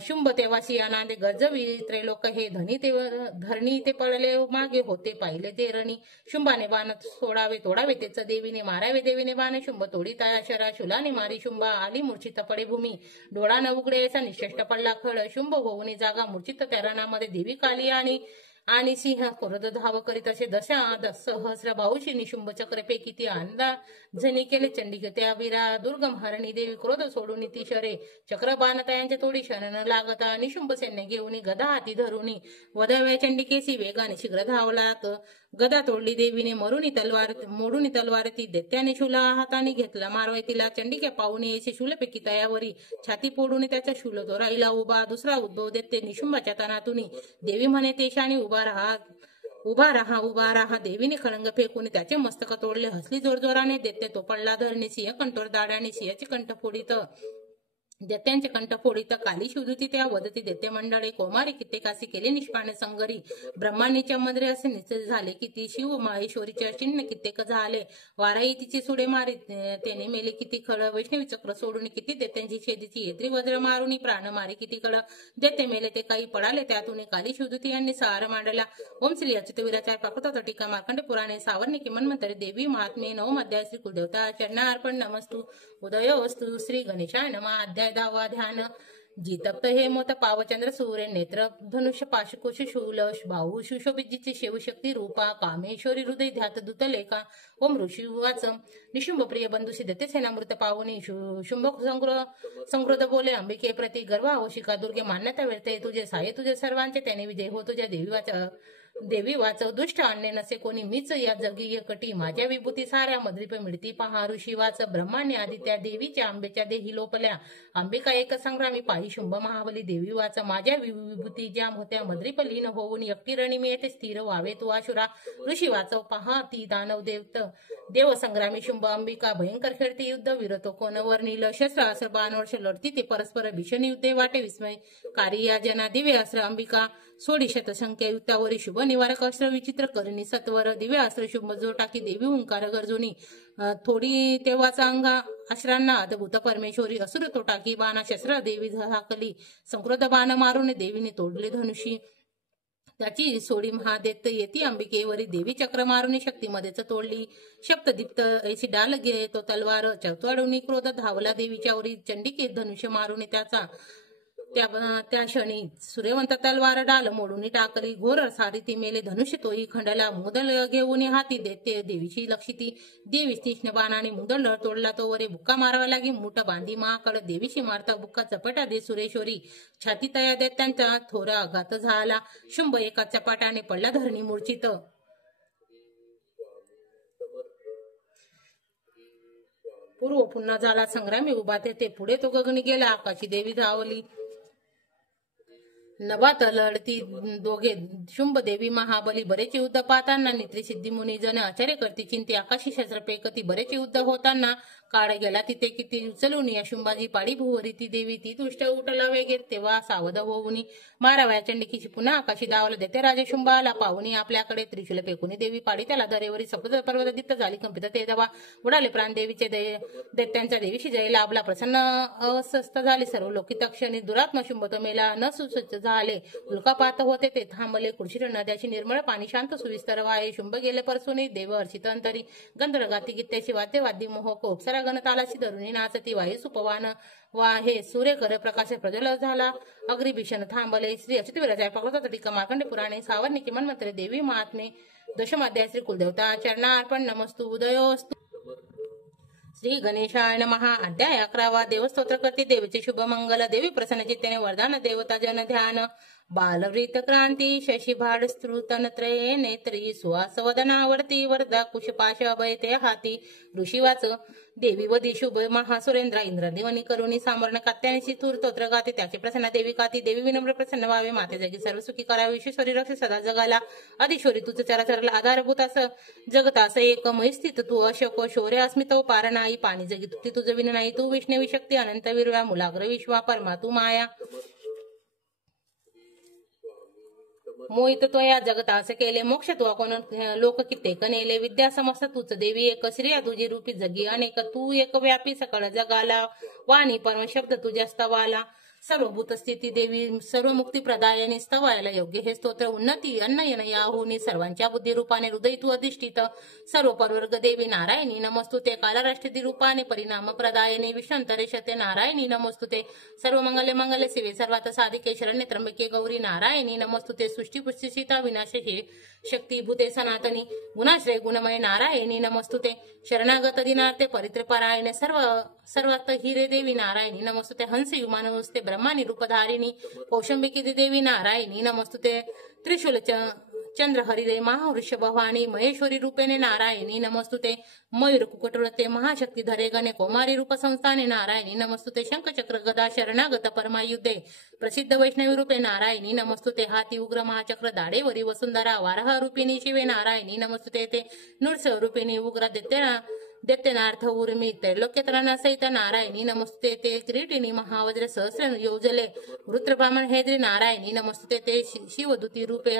शुंभ तेव्हाशी अनादे गजवी त्रैलोक हे धरणी ते पडले मागे होते पाहिले ते रणी शुंभाने बाण सोडावे तोडावे तेच देवीने मारावे देवीने बाण शुंभ तोडी तया शरा शुलाने मारी शुंभा आली मूर्छित पडे भूमी डोळा न उघडे असा निश्चेष्ट पडला खळ शुंभ होऊन जागा मूर्छित त्या रणामध्ये देवी काली आणि सिंह क्रोध धाव करीत असे दशा सहस्र भाऊशी निशुंभ चक्रपैकी ती अंदाजनी केले चंडिके त्या वीरा दुर्गम हरणी देवी क्रोध सोडून ती शरे चक्र बाणतायांच्या तोडी शरण लागता निशुंभ सैन्य घेऊन गदा हाती धरुनी वधाव्या चंडिकेशी वेगाने शीघ्र धावलात गदा तोडली देवीने मोडून तलवार ती दैत्याने शूला हाताने घेतला मारवाय तिला चंडिके पाहुणे येशी शूलपैकी तयावरी छाती फोडून त्याचा शूल तो राहिला उभा दुसरा उद्भव देते निशुंभाच्या तनातून देवी म्हणे तेशाने उभा राहा देवीने खळंग फेकून त्याचे मस्तक तोडले हसली जोरजोराने देते तो पडला धरणी सिंह कंठोर दाड्याने सिंहाची कंठ फोडीत दैत्यांचे कंठ फोडीत काली शिवदूती त्या वदती दैत्य मंडळे कोमारी कित्येकासी केले निष्पाण संगरी ब्रह्मांनीच्या मंदिरे असे निश्चित झाले किती शिव माहेश्वरीचे चिन्ह कित्येक झाले वाराई तिची सुडे मारी त्याने मेले किती खळ वैष्णवी चक्र सोडून किती दैत्यांची छेदीची येत्री वज्र मारुनी प्राण मारी किती खळ दैत्य मेले ते काही पडाले त्यातून काली शिवदूती यांनी सार मांडला ओम श्री अच्युत वीराचार्य प्राकृत टीका मार्कंड पुराणे सावर्णिके मनमंत्री देवी महात्मे 9 अध्याय श्री कुलदेवता चरणार्पण नमस्तु उदयोस्तु श्री गणेशाय नमः अध्याय 10 ध्यान जितप्त हे मोत पावचंद्र सूर्य नेत्र धनुष्य पाशकुश शूल बाहू सुशोभिजीची शिवशक्ती रूपा कामेश्वरी हृदय ध्यात दूत लेखा ओम ऋषी वाच निशुंभ प्रिय बंधू सिद्धते सेनामृत पावनी शुंभ संकृत बोले अंबिके प्रति गर्व आवशिका दुर्गे मान्यता वेळते तुझे साये तुझे सर्वांचे त्याने विजय हो तुझ्या देवी वाचव दुष्ट आणणे नसे कोणी मीच या जगी एकटी माझ्या विभूती साऱ्या मद्रिप मिळती पहा ऋषी वाच ब्रह्माने आदित्या देवीच्या आंबेच्या देही लोपल्या अंबिका एक संग्रामी पायी शुंभ महाबली देवी वाच माझ्या विभूती ज्या होत्या मद्रिप लीन होऊन एकटी रणी मी येथे स्थिर व्हावे तू आशुरा ऋषी वाचव पहा ती दानव देव संग्रामी शुंभ अंबिका भयंकर खेळती युद्ध विरतो कोणवर नील शस्त्र असर बाणवर्ष लढती ते परस्पर भीषण युद्धे वाटे विस्मय कारिया जना दिव्य अस्त्र अंबिका सोडी शतसंख्या युद्धावरी शुभ निवारक अस्त्र विचित्र करिणी सत्वर दिव्य अस्त्र शुंभ जो टाकी देवी ओंकार गर्जुनी थोडी तेव्हाचा अंगा अश्रांना अद्भुत परमेश्वरी असुर तो टाकी बाणा शस्त्र देवी झाकली संकृत बाण मारून देवीने तोडले धनुषी त्याची सोडी महादेत येती अंबिकेवरी देवी चक्र मारुनी शक्तीमध्येच तोडली शब्ददीप्त ऐसी डाल गे तो तलवार चौथाडून क्रोध धावला देवीच्या वरी चंडिके धनुष्य मारून त्या क्षणी सूर्यवंत तलवार डाल मोडून टाकली घोर सारी मेले धनुष्य तोही खंडला मुदल घेऊन हाती देते देवीची लक्षिती देवी तीक्ष्ण बाणाने मुदल तोडला तो वरे बुक्का मारावा लागी मुठ बांधी महाकड देवीशी मारता बुक्का चपटा दे सुरेश्वरी छाती तया देत त्यांचा थोरा आघात झाला शुंभ एका चपाटाने पडला धरणी मूर्छित पूर्व पुन्हा झाला संग्रामी उभा ते पुढे तो गगनी गेला आकाशी देवी धावली नभात लढती दोघे शुंभ देवी महाबली बरेच युद्ध पाहताना नित्री सिद्धी मुनी जन आचार्य करती चिंते आकाशी शस्त्र पेकती बरेच युद्ध होताना काळ गेला तिथे किती उचलून या शुंभाजी पाडी भुवरी ती देवी ती तुष्ट उठला वगैरे तेव्हा सावध होऊनी मारावया चंडिकीची पुन्हा आकाशी दावलं देते राजे शुंभाला पाहुनी आपल्याकडे त्रिशूल फेकुनी देवी पाडी त्याला दरेवरी सप्त पर्वत दित्त झाली कंपित ते दवा उडाले प्राण देवीचे दैत्यांच्या देवीशी जय लाभला प्रसन्न अस्वस्थ झाले सर्व लोकी तक्षणी दुरात्मा शुंभ तो मेला न सुसज्ज झाले उल्कापात होते ते थांबले कृषी नद्याची निर्मळ पाणी शांत सुविस्तर वाये शुंभ गेले परसुनी देव हर्षित अंतरी गंधर्व गाती गीत्याची वाद्य वाद्य मोहक उपसरा गणतालाची धरुणी नाचती वायू सुपवान हे सूर्य कर प्रकाश प्रज्वल झाला अग्री भीषण थांबले श्री अच्युत विराजय पकड़ता टीका मार्कंडे पुराणे सावर्णिकी मन्वंतरे देवी महात्मे दशमाध्याय श्री कुलदेवता चरणार्पण नमस्तु उदयोस्तु श्री गणेशाय नमः अध्याय 11 देवस्तोत्र करते देवीचे शुभ मंगल देवी प्रसन्न चित्तेने वरदान देवता जन ध्यान बालवृत क्रांती शशिभाड स्तृतनत्रये नेत्री सुवासवदनावर्ती वरदा कुशपाश अभयते हाती ऋषीवाच देवी वदी शुभ महासुरेंद्र इंद्र देवनी करुणी सामरण कात्यानिशी तूर तोत्र गाते त्याची प्रसन्न देवी काती देवी विनम्र प्रसन्न व्हावे माते जगी सर्व सुखी करावे विश्वेश्वरी रक्ष सदा जगाला अधिश्वरी तुझ चराचरला आधारभूत असं जगतास एक स्थित तू अशोक शौर्य अस्मितो पार नाही पाणी जगी तुझी तुझ विन नाही तू विष्णवी शक्ती अनंत विरव्या मुलाग्र विश्वा परमा तू माया मोहित तो या जगतास केले मोक्ष तू कोण लोक कित्येक नेले विद्या समस्त तूच देवी एक श्रिया तुझी रूपी जगी अनेक तू एक व्यापी सकळ जगाला वाणी परम शब्द तुझ्या स्तवाला सर्वभूत स्थिती देवी सर्व मुक्ती प्रदायाने स्तवायला योग्य हे स्तोत्र उन्नती अन्नयन याहुनी सर्वांच्या बुद्धी रूपाने हृदय तू अधिष्ठित सर्व परवर्ग देवी नारायणी नमस्तुते कालराष्ट्रदी रूपाने परिणाम प्रदायने विश्वंतरेशते नारायणी नमस्तुते सर्व मंगले मंगले शिवे सर्वात साधिके शरण्य त्र्यंबके गौरी नारायणी नमस्तुते सृष्टी पुष्टी सीता विनाशे शक्ती भूते सनातनी गुणाश्रय गुणमय नारायणी नमस्तुते शरणागत दिनार्थे परित्रपरायणे सर्वात हिरे देवी नारायणी नमस्तुते हंस युमानस्ते ब्रह्मानी रूपधारिणी कौशंबिकी देवी नारायणी नमस्तुते त्रिशूल चंद्र हरिदय महावृषभवाणी महेश्वरी रूपेने नारायणी नमस्तुते मयूर कुकटवृते महाशक्ती धरे गणे कौमारी रूप संस्थाने नारायणी नमस्तुते शंखचक्र गदा शरणागत परमायुद्धे प्रसिद्ध वैष्णवी रूपे नारायणी नमस्तुते हाती उग्र महाचक्र दाडेवरी वसुंधरा वारह रूपिणी शिवे नारायणी नमस्तुते ते नृसिंह रूपिणी उग्र दैत्यनार्थ उर्मी त्रैलोक्यत्राना सहित नारायणी नमस्तुते ते किरीटिनी महावज्र सहस्र योजले वृत्र ब्राह्मण हेद्री नारायणी नमस्तुते ते शिवदूती रूपे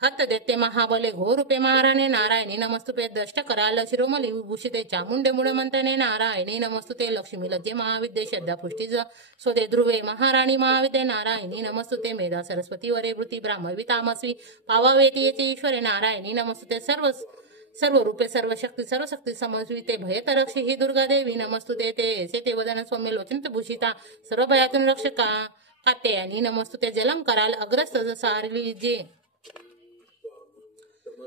हत देते महाबले घोर रूपे महाराणे नारायणी नमस्तुते दष्ट कराल शिरोमली विभूषिते चामुंडे मुळमंतने नारायणी नमस्तुते लक्ष्मी लज्जे महाविद्ये श्रद्धा पुष्टी स्वदे ध्रुवे महाराणी महाविद्ये नारायणी नमस्तुते मेधा सरस्वती वरे वृत्ती ब्राह्मवी तामस्वी पावावेती येते ईश्वरे नारायणी नमस्तुते सर्व रूपे सर्व शक्ती समन्विते भयतरक्षी ही दुर्गा देवी नमस्तुते ते ऐसे ते वदन सौम्य लोचन भूषिता सर्व भयातून रक्षका कात्यायनी नमस्तुते जलम कराल अग्रस्त सारली जे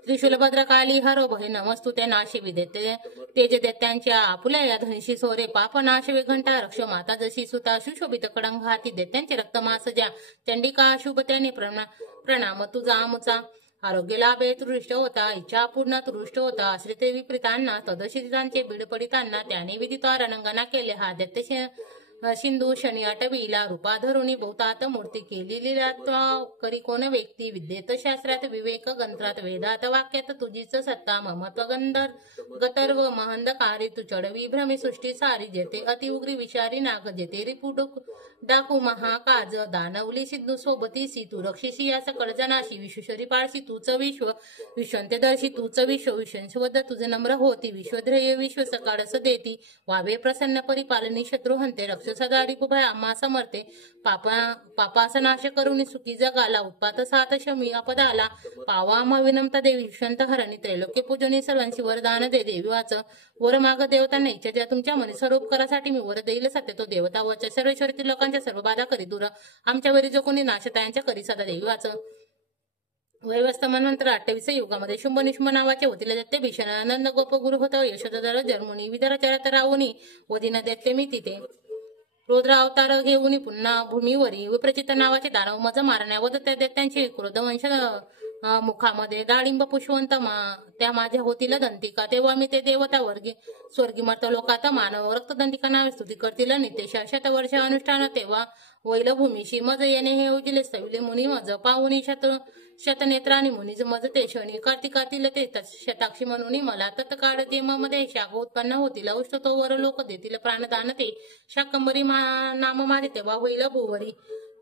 त्रिशूल भद्रकाली हरो भय नमस्तुते नाशे विदेते तेज दैत्यांच्या आपुल्या या धनिशी सोरे पाप नाश घंटा रक्ष माता जशी सुता सुशोभित कडंग हाती दैत्यांचे रक्तमास ज्या चंडिका शुभतेने प्रणाम तुझा आमुचा आरोग्य लाभे तुरुष्ट होता इच्छा पूर्ण तुरुष्ट होता आश्रिते विपरीतांना तदशितांचे बीड पडितांना त्याने विदित्वा रणंगना केले हा दैत्य सिंधू शनी आटविला रूपा धरुणी बहुतात मूर्ती केली लीलात्वा करी कोण व्यक्ती विद्येत शास्त्रात विवेक गंत्रात वेदात वाक्यात तुझीच सत्ता ममत्व गतर्व महंदकारी तू चढवी भ्रमी सृष्टी सारी जेते अति उग्री विचारी नाग जेते रिपुडुक डाकू महाकाज दानवली सिद्धू सोबती सी तू रक्षिसी या सकळ जनाशी विश्वशरी पाळशी तूच विश्व विश्वंतेदर्शी तूच विश्व विश्वंशवद तुझे नम्र होती विश्वध्रेय विश्व सकाळस देती वावे प्रसन्न परिपालनी शत्रू हंते रक्ष सदा रिपुभय आम्हा समर्थे पापास नाश करुणी सुखी जगाला उत्पात सात शमी अपदाला पावा आम्हा विनमता देवी विश्वंत हरणी त्रैलोक्य पूजनी सर्वांशी वरदान दे देवी वाच वर माग देवतांना इच्छा ज्या तुमच्या मनी स्वरूप करासाठी मी वर देईल सत्य तो देवता वच सर्वेश्वरीतील लोकांच्या सर्व बाधा करी दूर आमच्या वरी जो कोणी नाशतायांच्या करी सदा देवी वाच वैवस्थमनंतर 28 युगामध्ये शुंभ निशुंभ नावाचे होतील दैत्य भीषण आनंद गोप गुरु होत यशोधर जन्मुनी विदराचरात राहुनी वदिन दैत्य मी तिथे रुद्र अवतार घेऊन पुन्हा भूमीवरी विप्रचित नावाचे दानव मज मारण्या व त्या दैत्यांची क्रोधवंश मुखामध्ये डाळिंब पुष्पवंत त्या माझ्या होतील दंतिका तेव्हा मी ते देवता वर्गी स्वर्गी मर्त लोकात मानव रक्तदंतिका नावे स्तुती करतील नितेशा शतवर्ष अनुष्ठान तेव्हा वैल भूमीशी मज येणे हे उजिले स्थविले मुनी मज पाहुनी शतनेत्रानी मुनीज मज ते शनी कार्तिकातील ते शताक्षी म्हणून मला तत्काळ ते मध्ये शाख उत्पन्न होतील औष्ठ तो वर लोक देतील प्राणदान ते शाकंबरी नाम माझे तेव्हा होईल भूवरी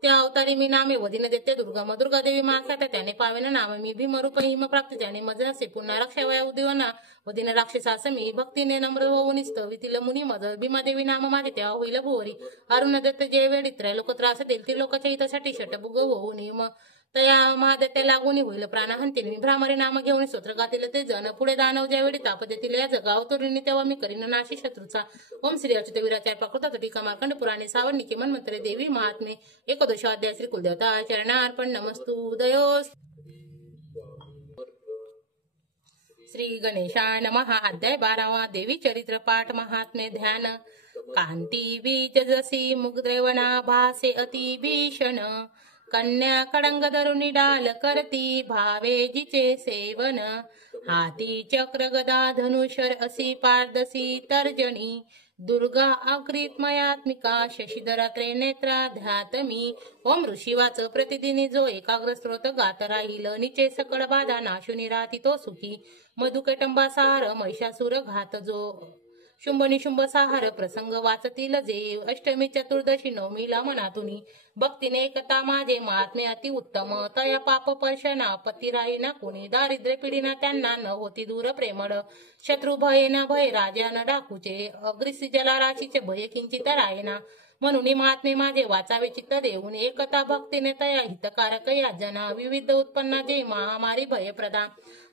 त्या अवतारी मी नामे वदिन देते दुर्गा देवी माख्यात त्याने पावेन नाम मी भीमरूप हिम प्राप्त त्याने मज असे पुन्हा रक्षावया उदिवना वदिन राक्षसास मी भक्तीने नम्र होऊन स्तवितील मुनी मज भीमादेवी नाम माझे तेव्हा होईल भुवरी अरुण दत्त जे वेळी त्रैलोक त्रास देईल ती लोकांच्या हितासाठी षटभुग होऊन तया महादत्ते लागून होईल प्राणहंतीने मी भ्रामरी नाम घेऊन स्तोत्र गातील ते जन पुढे दानव ज्यावेळी ताप देतील या जगाव तोरिणी तेव्हा मी करीन नाशी शत्रूचा ओम श्री अच्युत वीराचार्य प्रकृता टीका मार्कंड पुराणे सावर्णिके मन्वंतरे देवी महात्मे एकादशाध्याय श्री कुलदेवता चरणार्पण नमस्तु दयोस श्री गणेशाय नमः अध्याय 12 देवी चरित्र पाठ महात्मे ध्यान कांती बीज जसी मुग्द्रेवना भासे अति भीषण कन्या खडंग धरुनी डाल करती भावे जिचे सेवन हाती चक्र गदा धनुषर असी पारदसी तर्जनी दुर्गा अकृतमयात्मिका शशिधरा त्रिनेत्रा ध्यातमी ओम ऋषिवाच प्रतिदिनी जो एकाग्र स्त्रोत गात राहील निचे सकळ बाधा नाशुनी राहती तो सुखी मधुकटंबा सार महिषासुर घात जो शुंभ निशुंभ साहार प्रसंग वाचतील जे अष्टमी चतुर्दशी नवमीला मनातुनी भक्तीने एकता माझे महात्मे अति उत्तम तया पाप पर्शना पती राहीना कोणी दारिद्र्य पिढीना त्यांना न होती दूर प्रेमळ शत्रु भये न भय राजा न डाकूचे अग्रिसी जला राशीचे भय किंचित रायना म्हणून महात्मे माझे वाचावे चित्त देऊन एकता भक्तीने तया हितकारक या जना विविध उत्पन्ना जे महामारी भयप्रदा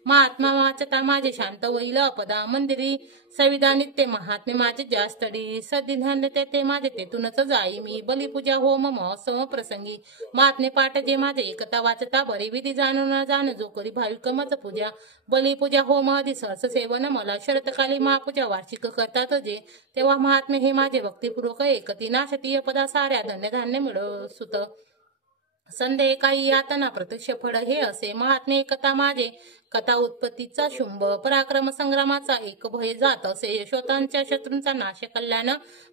महात्मा वाचता माझे शांत होईल अपदा मंदिरी सविधा नित्य महात्मे माझे जास्तडी सदिधान ते माझे तेथूनच जाई मी बलिपूजा होम महोत्सव प्रसंगी महात्मे पाठ जे माझे एकता वाचता बरे विधी जाणून जाण जो करी भाविक मज पूजा बलिपूजा होम आदी सहस सेवन मला शरतकाली महापूजा वार्षिक करतात जे तेव्हा महात्मे हे माझे भक्तिपूर्वक एकती नाशतीय पदा साऱ्या धन्यधान्य मिळव सुत संदेह काही यातना प्रत्यक्ष फळ हे असे महात्मे एकता माझे कथा उत्पत्तीचा शुंभ पराक्रम संग्रामाचा एक भय जात असे यशोतांच्या शत्रूंचा नाश कल्याण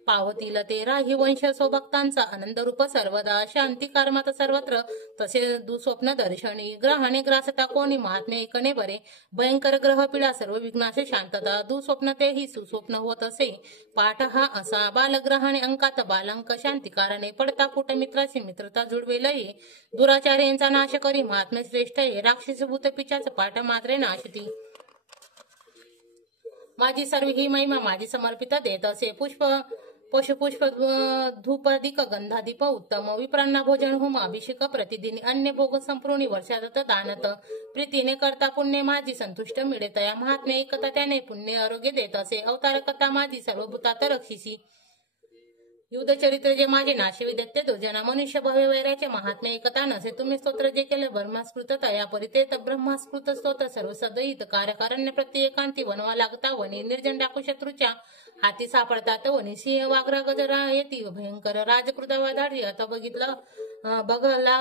पावतील ते राही वंश सोभक्तांचा आनंद रूप सर्वदा शांती कर्मात सर्वत्र तसे दुस्वप्न दर्शनी ग्रहाने ग्रासता कोणी महात्मे एकने बरे भयंकर ग्रह पिढा सर्व विघ्नाश शांतता दुस्वप्न तेही सुस्वप्न होत असे पाठ हा असा बालग्रहाने अंकात बालंक शांतिकारणे पडता फुट मित्राशी मित्रता जुडवेल ये दुराचार्यांचा नाश करी महात्मे श्रेष्ठ ये राक्षस भूत पिचाच पाठ मात्रे नाशती माझी सर्व ही महिमा माझी समर्पित देत असे पुष्प पशुपुष्प धूपदिक गंधादीप उत्तम विप्रांना भोजन होम अभिषेक प्रतिदिनी अन्य भोग संपूर्ण वर्षात दानत प्रीतीने करता पुण्य माझी संतुष्ट मिळत या महात्मे एकता त्याने पुण्य आरोग्य देत असे अवतार कथा माझी सर्वभूतात रक्षिसी युद्ध चरित्र जे माझे नाशिवी देते दुर्जना मनुष्य भव्य वैराचे महात्मे एकता नसे तुम्ही स्तोत्र जे केले ब्रह्मास्कृत तया परितेत ब्रह्मास्कृत स्तोत्र सर्व सदयित कारकारण्य प्रत्येकांती वनवा लागता वनी निर्जन डाकू शत्रूच्या हाती सापडतात वनी सिंह वाघरा गजरा येती भयंकर राजकृता वादाडी आता बघितलं बघला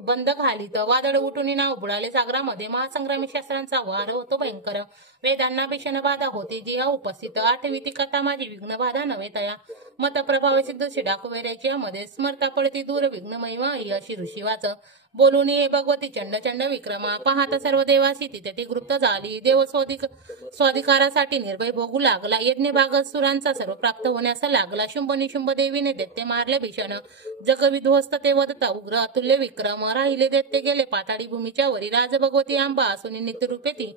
बंद घालीत वादळ उठून नाव बुडाले सागरामध्ये महासंग्रामी शास्त्रांचा वार होतो भयंकर वेदांना भीषण बाधा होती जी उपस्थित आठवी ती कथा माझी विघ्न बाधा नव्हे तया मत प्रभाव सिद्ध डाकू वैराच्या मध्ये स्मरता पडती दूर विघ्न महिमा अशी ऋषी वाच बोलून ये भगवती चंड चंड विक्रमा पाहता सर्व देवासी तिथे ती गुप्त झाली देव स्वाधिकारासाठी निर्भय भोगू लागला यज्ञ भागत सुरांचा सर्व प्राप्त होण्यास लागला शुंभ निशुंभ देवीने दैत्य मारले भीषण जग विध्वस्त ते वदता उग्र अतुल्य विक्रम राहिले दैत्य गेले पाताळी भूमीच्या वरी राज भगवती आंबा असून नित्य रूपे ती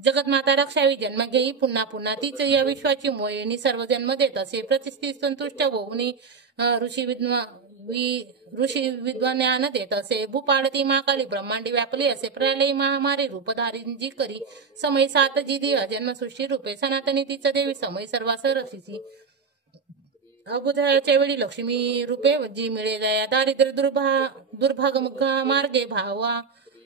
जगत माता रक्षावी जन्म घेई पुन्हा पुन्हा तीच या विश्वाची मोहिनी सर्व जन्म देत असे प्रतिष्ठित संतुष्ट होऊन ऋषी विद्वान ज्ञान देत असे भूपाळती महाकाली ब्रह्मांडी व्यापली असे प्रलय महामारी रूपधारी जी करी समय सात जी दिवा जन्म सृष्टी रूपे सनातनी तिच देवी समय सर्वास रक्षिसी अबुधाच्या वेळी लक्ष्मी रूपे जी मिळे दया दारिद्र्य दुर्भाग मुख मार्गे भावा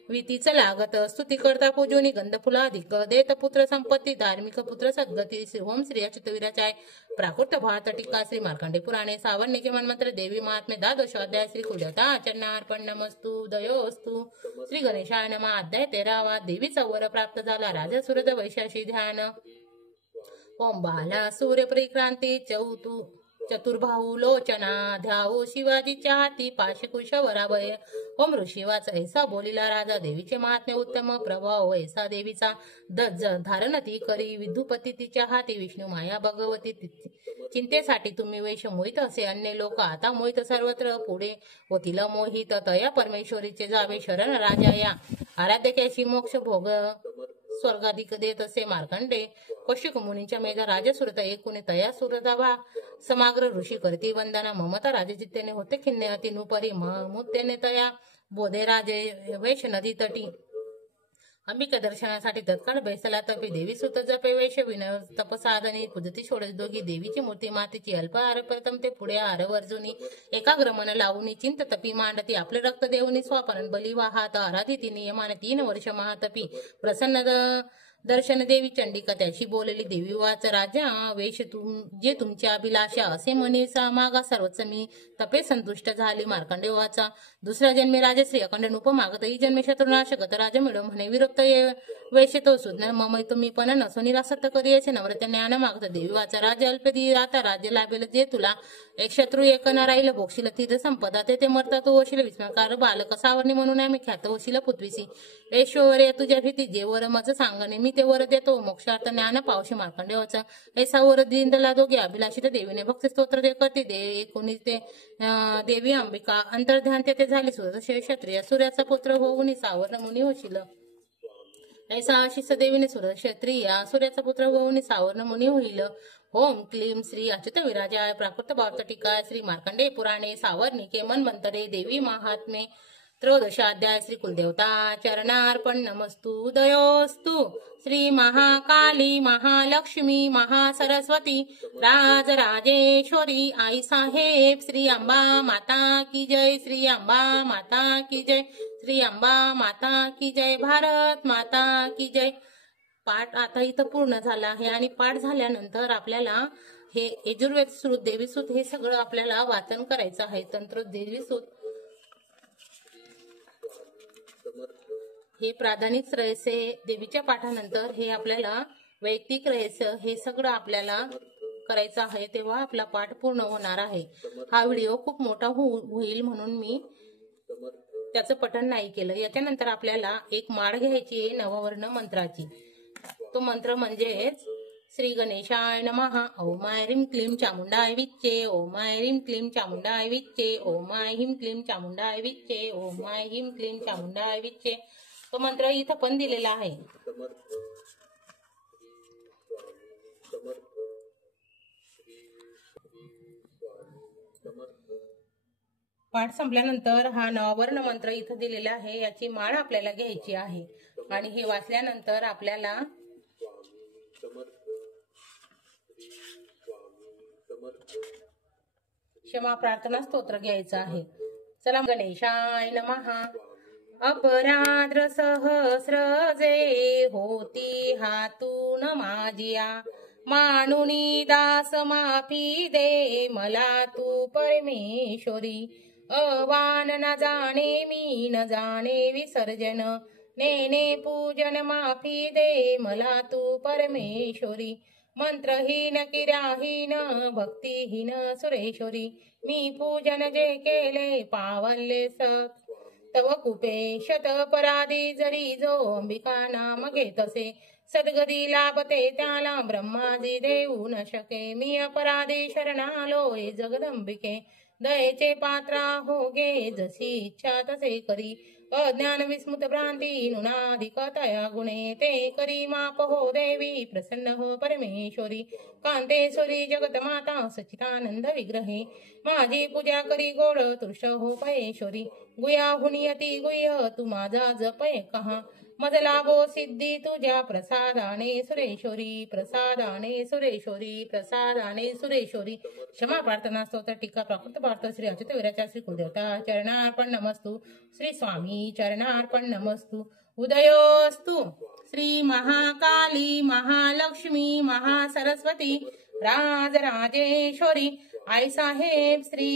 वितीच लागत स्तुती करता पूजोनी गंध फुलाधिक देत पुत्र संपत्ती धार्मिक पुत्र सद्गती ओम श्री अच्युतवीराचाय प्राकृत भात टीका श्री मार्कंडे पुराणे सावर्णिके मनमंत्र देवी महात्म्य द्वादशोध्याय श्री कुलदेवता आचरणार्पण नमस्तु दयोस्तु श्री गणेशाय नमः अध्याय 13 देवी वर प्राप्त झाला राजा सूरज वैशाशी ध्यान ओम बाला सूर्य परिक्रांती चतुर्भाऊ लोचना ध्याऊ शिवाजीच्या हाती पाशकुश वराभय ओम ऋषीवाच ऐसा बोलिला राजा देवीचे महात्म्य उत्तम प्रभाव ऐसा देवीचा दज धारण ती करी विधुपती तिच्या हाती विष्णू माया भगवती चिंतेसाठी तुम्ही वेश मोहित असे अन्य लोक आता मोहित सर्वत्र पुढे होतील मोहित तया परमेश्वरीचे जावे शरण राजा या आराध्यकाशी मोक्ष भोग स्वर्गाधिक देत असे मार्कंडे कौशिक मुनींच्या मेघा राजसुरत एकूण तया सुरदाभा समाग्र ऋषी करती वंदना ममता राजचित्तेने होते खिन्ने अतिनुपरी मुत्तेने तया बोधे राजे वेश नदी तटी अंबिका दर्शनासाठी तत्काळ बैसला तपी देवी सुत जपे वेश विनय तपसाधनी पूजती सोडत दोघी देवीची मूर्ती मातीची अल्प आर प्रथम ते पुढे आर वर्जुनी एकाग्र मन लावून चिंत तपी मांडती आपले रक्त देऊनी स्वापरण बली वाहात आराधिती नियमाने 3 वर्ष महातपी प्रसन्न दर्शन देवी चंडिका त्याशी बोलली देवी वाच राजा वेश जे तुमच्या अभिलाषा असे म्हणे मागा सर्वच मी तपे संतुष्ट झाली मार्कंडे वाचा दुसऱ्या जन्मी राजश्री अखंड नुप मागत ही जन्मे शत्रुनाशकत राजा मिळव म्हणे विरक्त वेश तो सुज्ञ मम तुम्ही पण नसो निरासक्त करी असे नवरत्या ज्ञान मागत देवी वाचा राजा अल्पदी आता राज्य लाभेल जे तुला एक शत्रू एक न राहील भोगशील तीर्थ संपदा ते मरता तो होशील विस्मकार बालक सावरणी म्हणून आम्ही ख्यात होशील पुत्वीसी ऐश्वर्य तुझ्या भीती जे वर मज सांगणे मी ते वर देतो मोक्षार्थ ज्ञान पावशी मार्कंडे वाचा ऐसा वर दिंदला दोघे अभिलाषित देवीने भक्ती स्तोत्र दे करते एकोणीस ते देवी अंबिका अंतर्ध्यान ते झाले सूर्य क्षत्रिय सूर्याचा पुत्र होऊन सावर्ण मुनी होशील ऐसा आशिष देवीने सूर्य क्षत्रिय सूर्याचा पुत्र होऊन सावर्ण मुनी होईल ओम क्लीम श्री अच्युत विराजाय प्राकृत भावत टीका श्री मार्कंडे पुराणे सावर्णिके मनमंतरे देवी महात्मे त्रयोदशाध्याय श्री कुलदेवता चरणार्पण नमस्तु दयोस्तु श्री महाकाली महालक्ष्मी महासरस्वती राजराजेश्वरी आई साहेब श्री अंबा माता की जय श्री अंबा माता की जय श्री अंबा माता की जय भारत माता की जय पाठ आता इथं पूर्ण झाला आहे आणि पाठ झाल्यानंतर आपल्याला हे यजुर्वेद सूत देवी सूत हे सगळं आपल्याला वाचन करायचं आहे तंत्र देवी सूत हे प्राधानिक रहस्य देवीच्या पाठानंतर हे आपल्याला वैयक्तिक रहस्य हे सगळं आपल्याला करायचं आहे तेव्हा आपला पाठ पूर्ण होणार आहे हा व्हिडिओ खूप मोठा होईल म्हणून मी त्याचं पठण नाही केलं याच्यानंतर आपल्याला एक माळ घ्यायची आहे नववर्ण मंत्राची तो मंत्र म्हणजेच श्री गणेशाय नमः ओम आय ह्रीं क्लीं चामुंडाय विच्चे ओम आय ह्रीं क्लीं चामुंडाय विच्चे ओम आय ह्रीं क्लीं चामुंडाय विच्चे ओम आय ह्रीं क्लीं चामुंडाय विच्चे तो मंत्र इथं पण दिलेला आहे पाठ संपल्यानंतर हा नववर्ण मंत्र इथं दिलेला आहे याची माळ आपल्याला घ्यायची आहे आणि हे वाचल्यानंतर आपल्याला क्षमा प्रार्थना स्तोत्र घ्यायचं आहे चला गणेशाय नमः अपराध्र सहस्र जे होती हातून माझिया मानुनी दास माफी दे मला तू परमेश्वरी अवान न जाणे मी न जाणे विसर्जन नेने पूजन माफी दे मला तू परमेश्वरी मंत्रहीन किराहीन भक्तिहीन सुरेश्वरी मी पूजन जे केले पावले सत तव कुपे शतपराधी जरी जो अंबिका नाम घेतसे सद्गती लाभते त्याला ब्रह्माजी देऊ न शके मी अपराधी शरणालोय जगदंबिके दयेचे पात्रा हो गे जशी इच्छा तसे करी अज्ञान विस्मृत भ्रांती नुनाधिक तया गुणे ते करी माप हो देवी प्रसन्न हो परमेश्वरी कांतेश्वरी जगत माता सच्चिदानंद विग्रहे माझी पूजा करी गोड तुष्ट हो पयेश्वरी गुया हुनियती गुह्य तू माझा जपय कहा मज लाभो सिद्धी तुझ्या प्रसादाने सुरेश्वरी प्रसादाने सुरेश्वरी प्रसादाने सुरेश्वरी क्षमा प्रार्थना स्तोत्र टीका प्राकृत भारत श्री अच्युत वीराच्या श्री कुलदेवता चरणार्पण नमस्तु श्री स्वामी चरणार्पण नमस्तु उदयोस्तु श्री महाकाली महालक्ष्मी महासरस्वती राजराजेश्वरी आई साहेब श्री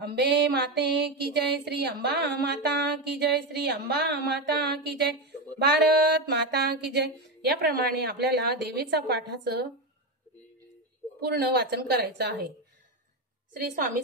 अंबे माते की जय श्री अंबा माता की जय श्री अंबा माता की जय भारत माता की जय याप्रमाणे आपल्याला देवीचा पाठाचं पूर्ण वाचन करायचं आहे. श्री स्वामी